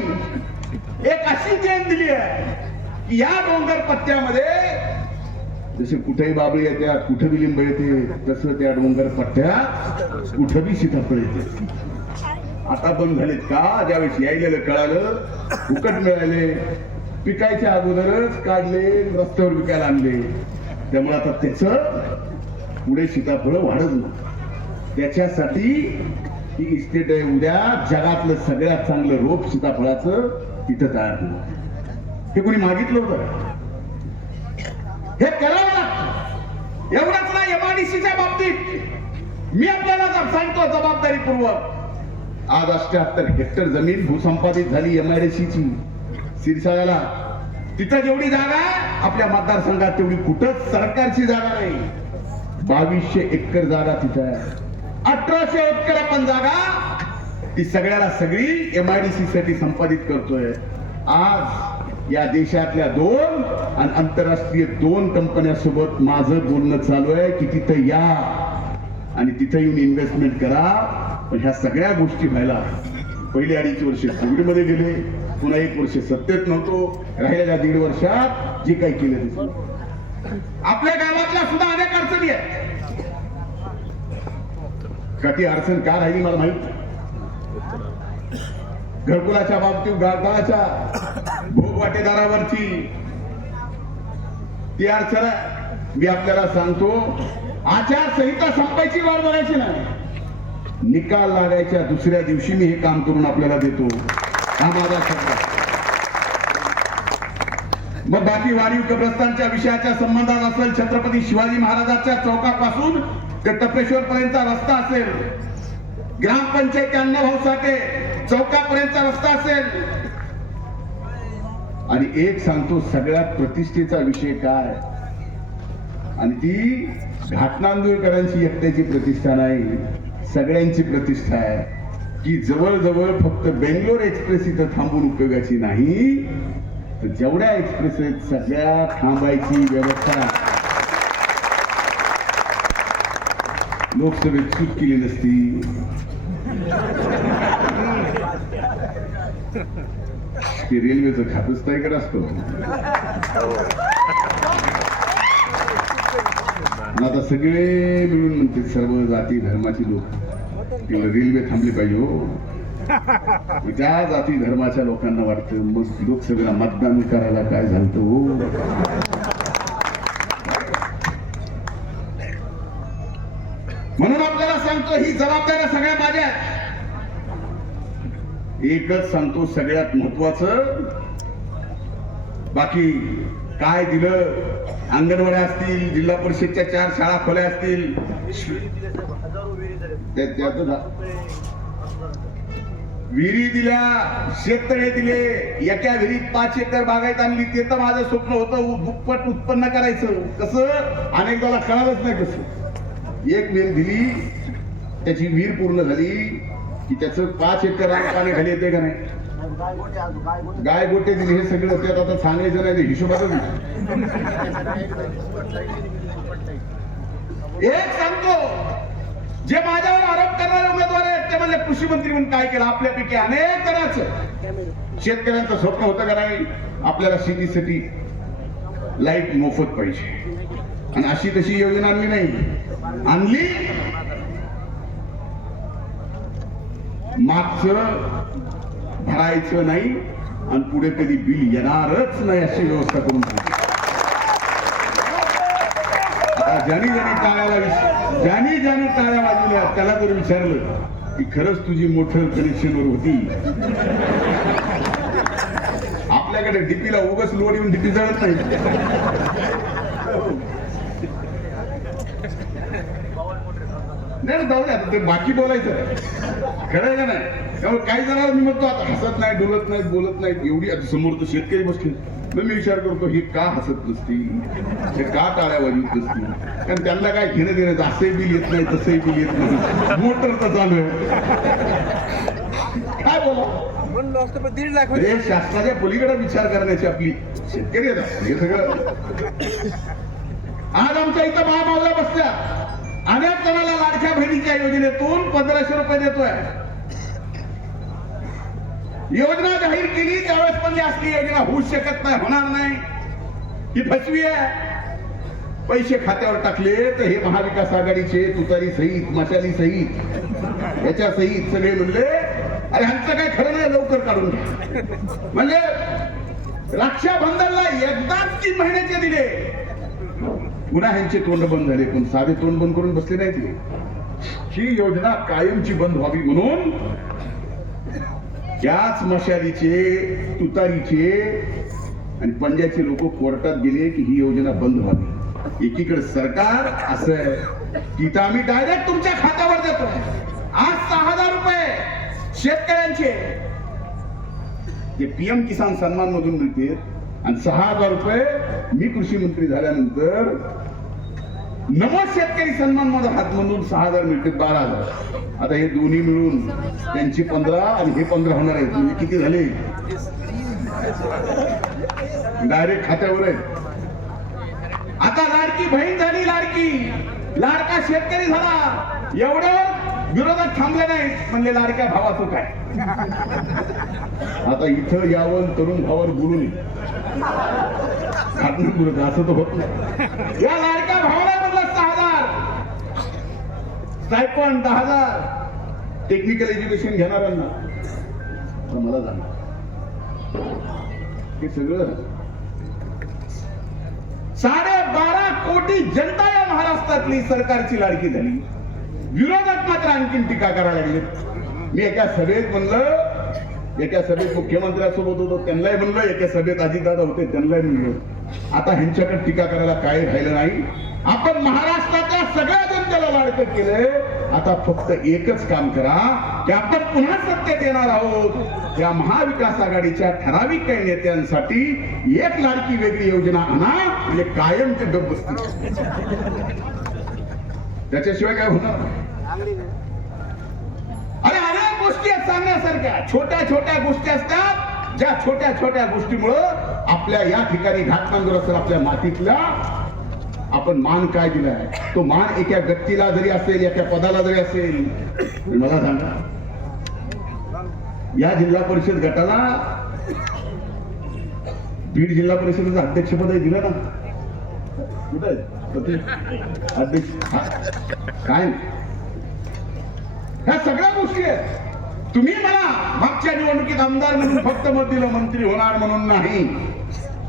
एक अशी चेन दिली आहे की या डोंगर पट्ट्यामध्ये जसे कुठेही बाबळी येतात, कुठे बी लिंब येते, तसं त्या डोंगर पट्ट्यात कुठं बी सीताफळ येते. आता बंद झालेत का? ज्यावेळेस यायलेलं कळालं, फुकट मिळाले, पिकायच्या अगोदरच काढले, रस्त्यावर विकायला आणले. त्यामुळे आता त्याच पुढे सीताफळ वाढत नाही. त्याच्यासाठी ही इस्टेट आहे. उद्या जगातलं सगळ्यात चांगलं रोप सीताफळाचं तिथं तयार होईल. हे कोणी मागितलं होतं? हे करावं लागतं. एवढंच नाही, एमआयडीसीच्या बाबतीत मी आपल्याला सांगतो जबाबदारीपूर्वक, आज 78 हेक्टर जमीन भूसंपादित झाली एमआयडीसीची सिरसाळ्याला. तिथं जेवढी जागा आहे आपल्या मतदारसंघात तेवढी कुठंच सरकारची जागा नाही. 2200 एकर जागा तिथं आहे. 1800 एकर आपण जागा ती सगळ्याला सगळी एमआयडीसी साठी संपादित करतोय. आज या देशातल्या 2 आणि आंतरराष्ट्रीय 2 कंपन्यांसोबत माझं बोलणं चालू आहे की तिथं या आणि तिथं येऊन इन्व्हेस्टमेंट करा. पण ह्या सगळ्या गोष्टी व्हायला पहिले 2.5 वर्ष कोविडमध्ये गेले, पुन्हा 1 वर्ष सत्तेत नव्हतो, राहिलेल्या 1.5 वर्षात जे काही केलं ते आपल्या गावातल्या सुद्धा अनेक अडचणी आहेत. का ती अडचण का राहिली मला माहित. घरकुलाच्या बाबतीत गाळतळाच्या भोग वाटेदारावरची ती अडचण मी आपल्याला सांगतो. आचारसंहिता संपायची वाट बघायची नाही, निकाल लागायच्या दुसऱ्या दिवशी मी हे काम करून आपल्याला देतो. हा माझा शब्द. मग बाकी वाढीव कब्रस्तानच्या विषयाच्या संबंधात असेल, छत्रपती शिवाजी महाराजांच्या चौकापासून ते टपेश्वर पर्यंतचा रस्ता असेल, ग्रामपंचायत अण्णाभाऊ साठे चौकापर्यंतचा रस्ता असेल, आणि एक सांगतो सगळ्यात प्रतिष्ठेचा विषय काय, आणि ती घाटनांदूरकरांची एकट्याची प्रतिष्ठा नाही, सगळ्यांची प्रतिष्ठा आहे की जवळजवळ फक्त बेंगलोर एक्सप्रेस इथं थांबून उपयोगाची नाही, तर जेवढ्या एक्सप्रेस आहेत सगळ्या थांबायची व्यवस्था लोकसभेत चूक केली नसती. की रेल्वेचं खातच तर इकडे असतो. आता सगळे मिळून म्हणते सर्व जाती धर्माची लोक तेवढं रेल्वे थांबली पाहिजे. हो, त्या जाती धर्माच्या लोकांना वाटतं मग लोकसभेला मतदान करायला काय झालं हो. म्हणून आपल्याला सांगतो ही जबाबदाऱ्या सगळ्या माझ्या. एकच सांगतो सगळ्यात महत्वाचं, बाकी काय दिलं, अंगणवाड्या असतील, जिल्हा परिषदच्या 4 शाळा खोल्या असतील, विहिरी दिल्या, शेततळे दिले, एका विहिरीत 5 एकर बागायत आणली. ते तर माझं स्वप्न होतं दुप्पट उत्पन्न करायचं. कसं अनेकदा कळालंच नाही कसं. एक विहीर दिली, त्याची विहीर पूर्ण झाली की त्याचं 5 एकर पाणी खाली येते का नाही. गाय गोटे दिले, हे सगळं त्यात आता सांगायचं नाही, हिशोबातच. एक सांगतो, जे माझ्यावर आरोप करणारे उमेदवार आहेत ते म्हणजे कृषी मंत्री म्हणून काय केलं. आपल्यापैकी अनेक जणांचं शेतकऱ्यांचं स्वप्न होतं का नाही, आपल्याला शेतीसाठी लाईट मोफत पाहिजे, आणि अशी तशी योजना आणली नाही. आणली मागचं भरायचं नाही आणि पुढे कधी बिल येणारच नाही अशी व्यवस्था करून ज्यांनी टाळ्या वाजवल्या त्याला जर विचारलं की खरंच तुझी मोटर कनेक्शनवर होती, आपल्याकडे डीपीला उगाच लोड येऊन डीपी जळत नाही. नाही जाऊ द्या, ते बाकी बोलायचं खरं आहे का नाही. त्यामुळे काही जणांना मी म्हणतो आता हसत नाही, डोलत नाहीत, बोलत नाहीत. एवढी आता समोर तर शेतकरी बसले, मग मी विचार करतो ही का हसत नसती, हे का टाळ्या वाजवत नसती. कारण त्यांना काय घेणं देण्याचं, असंही बिल येत नाही तसंही बिल येत नाही, मोटर तर चालू आहे. काय बोला, 1.5 लाख हे शासनाच्या पलीकडे विचार करण्याची आपली शेतकरी येतात. हे सगळं आज आमच्या इथं महामावल्या बसल्या, अनेक जणांना लाडक्या बहिणीच्या योजनेतून 1500 रुपये देतोय. योजना जाहीर केली त्यावेळेस म्हणली असली योजना होऊ शकत नाही, होणार नाही, ही फसवी आहे. पैसे खात्यावर टाकले तर हे महाविकास आघाडीचे तुतारी सहित, मशाली सहित, याच्या सहित सगळे म्हणले अरे ह्यांचं काय खरं नाही, लवकर काढून घ्या. म्हणजे रक्षाबंधनला एकदाच 3 महिन्याचे दिले, पुन्हा ह्यांचे तोंड बंद झाले. पण साधे तोंड बंद करून बसले नाहीत. ही योजना कायमची बंद व्हावी म्हणून याच मशालीचे, तुतारीचे आणि पंजाचे लोक कोर्टात गेले की ही योजना बंद व्हावी. एकीकडे सरकार असं आहे की आम्ही डायरेक्ट तुमच्या खात्यावर देतोय. आज 6000 रुपये शेतकऱ्यांचे जे पीएम किसान सन्मान मधून मिळते आणि 6000 रुपये मी कृषी मंत्री झाल्यानंतर नमो शेतकरी सन्मान माझा हातमधून 6000 मिळते, 12000. आता हे दोन्ही मिळून त्यांची 15 आणि हे 15 होणार आहेत. म्हणजे किती झाले? डायरेक्ट खात्यावर आहे. आता लाडकी बहीण झाली, लाडका शेतकरी झाला. एवढ्यावर विरोधात थांबले नाही, म्हणले लाडक्या भावाचं काय. आता इथं यावं तरुण भावावर बोलून असं तर होत नाही. या लाडक्या भावाला म्हटलं 6000 स्टायपंड, 10,000 टेक्निकल एज्युकेशन घेणाऱ्यांना. मला सांगा हे सगळं 12.5 कोटी जनता या महाराष्ट्रातली सरकारची लाडकी झाली. विरोधक मात्र आणखीन टीका करायला लागले. मी एका सभेत म्हणलं, एका सभेत मुख्यमंत्र्यांसोबत होतो त्यांनाही म्हणलं, एका सभेत अजितदादा होते त्यांनाही म्हणलं, आता ह्यांच्याकडे टीका करायला काय राहिलं नाही. आपण महाराष्ट्राच्या सगळ्या जनतेला लाडकं केलंय. आता फक्त एकच काम करा की आपण पुन्हा सत्तेत येणार आहोत. या महाविकास आघाडीच्या ठराविक काही नेत्यांसाठी एक लाडकी वेगळी योजना आणा, म्हणजे कायम ते गप्प बसतील. त्याच्याशिवाय काय होणार? अरे अनेक गोष्टी आहेत सांगण्यासारख्या. छोट्या छोट्या गोष्टी असतात, ज्या छोट्या छोट्या गोष्टीमुळं आपल्या या ठिकाणी घाटनांदूर असेल, आपल्या मातीतल्या आपण मान काय दिलाय, तो मान एका व्यक्तीला जरी असेल, एका पदाला जरी असेल. मला सांगा, या जिल्हा परिषद गटाला बीड जिल्हा परिषदेचं अध्यक्षपदही दिलं ना. कुठे अध्यक्ष काय? ह्या सगळ्या गोष्टी आहेत. तुम्ही मला मागच्या निवडणुकीत आमदार म्हणून फक्त मत दिलं, मंत्री होणार म्हणून नाही.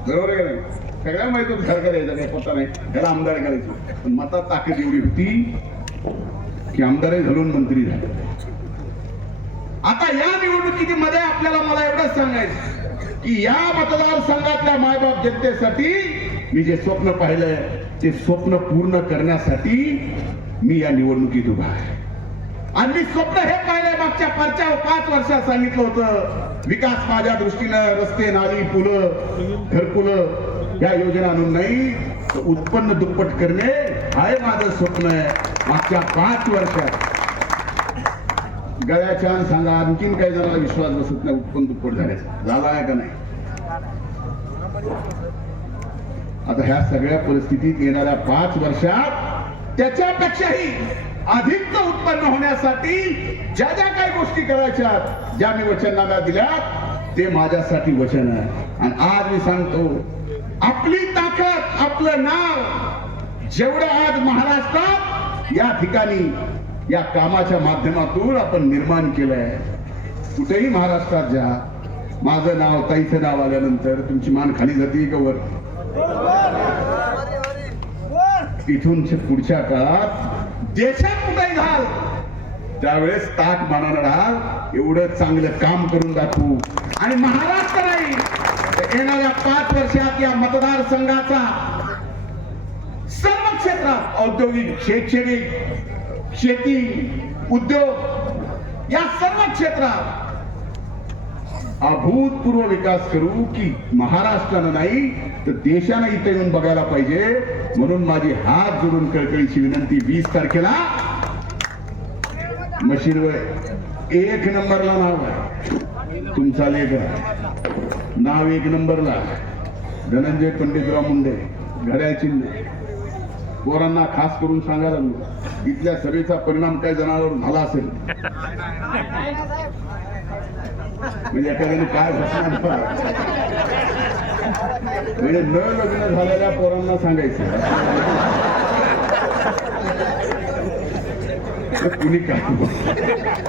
बरोबर आहे का नाही? सगळ्या माहिती होतं सरकार यायचा काही पत्ता नाही, त्याला आमदार करायचं. पण मतात ताकद एवढी होती की आमदारही घालून मंत्री झाले. आता या निवडणुकीमध्ये आपल्याला मला एवढंच सांगायचं की या मतदारसंघातल्या मायबाप जनतेसाठी मी जे स्वप्न पाहिलंय ते स्वप्न पूर्ण करण्यासाठी मी या निवडणुकीत उभा आहे. आणि मी स्वप्न हे पाहिलंय, मागच्या 5 वर्षात सांगितलं होतं, विकास माझ्या दृष्टीनं रस्ते, नाली, पुलं, घरकुलं या योजना आणून नाही, तर उत्पन्न दुप्पट करणे हे माझं स्वप्न आहे. मागच्या 5 वर्षात गळ्याच्या सांगा, आणखीन काही जणांना विश्वास बसत नाही उत्पन्न दुप्पट झाला आहे का नाही. आता ह्या सगळ्या परिस्थितीत येणाऱ्या 5 वर्षात त्याच्यापेक्षाही अधिकचं उत्पन्न होण्यासाठी ज्या ज्या काही गोष्टी करायच्या, ज्या मी वचननाम्यात दिल्यात, ते माझ्यासाठी वचन आहे. आणि आज मी सांगतो, आपली ताकद, आपलं नाव जेवढं आज महाराष्ट्रात या ठिकाणी या कामाच्या माध्यमातून आपण निर्माण केलंय. कुठेही महाराष्ट्रात ज्या माझं नाव, ताईचं नाव आल्यानंतर तुमची मान खाली जाते का वर? इथून पुढच्या काळात देशात कुठेही घाल त्यावेळेस ताक मानानं राहाल, एवढं चांगलं काम करून दाखवू. आणि महाराष्ट्र नाही, येणाऱ्या 5 वर्षात या मतदारसंघाचा सर्व क्षेत्रात, औद्योगिक, शैक्षणिक, शेती, उद्योग या सर्व क्षेत्रात अभूतपूर्व विकास करू की महाराष्ट्रानं नाही तर देशानं इथे येऊन बघायला पाहिजे. म्हणून माझी हात जोडून कळकळीची विनंती, 20 तारखेला मशीनवर 1 नंबरला नाव आहे, तुमचा लेख आहे, नाव 1 नंबरला, धनंजय पंडितराव मुंडे, घड्याळ चिन्ह, पोरांना खास करून सांगायला नको. इथल्या सभेचा परिणाम काय जनावर झाला असेल म्हणजे एखाद्याने काय घटना म्हणजे न लग्न झालेल्या पोरांना सांगायचं कुणी काय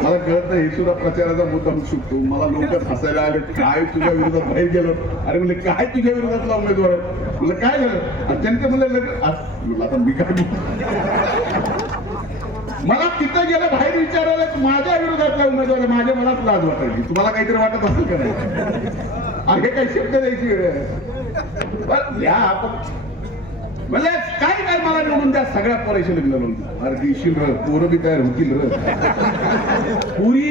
मला कळत नाही. हे सुद्धा प्रचाराचा मुद्दा शकतो. मला लोक हसायला आले काय तुझ्या विरोधात बाहेर गेलो. अरे म्हणजे काय तुझ्या विरोधातला उमेदवार आहे. म्हणलं काय झालं त्यांचे म्हणलं लग्न आता मी काय मला तिथं गेलं बाहेर विचारायला माझ्या विरोधातला उमेदवार आहे. माझ्या मनात लाज वाटायची. तुम्हाला काहीतरी वाटत असेल का नाही. अरे काही शब्द द्यायची वेळ आहे. या आपण म्हणजे काय काय मला निवडून द्या. सगळ्या पोराशी लग्न लावून अरे देशील र पोरं बी तयार होतील र पुरी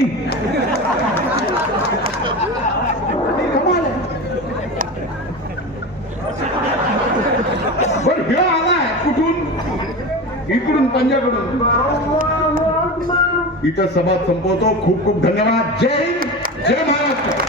बर हे आलाय कुठून इकडून पंजाबकडून. इथं सभा संपवतो. खूप खूप धन्यवाद. जय हिंद जय महाराष्ट्र.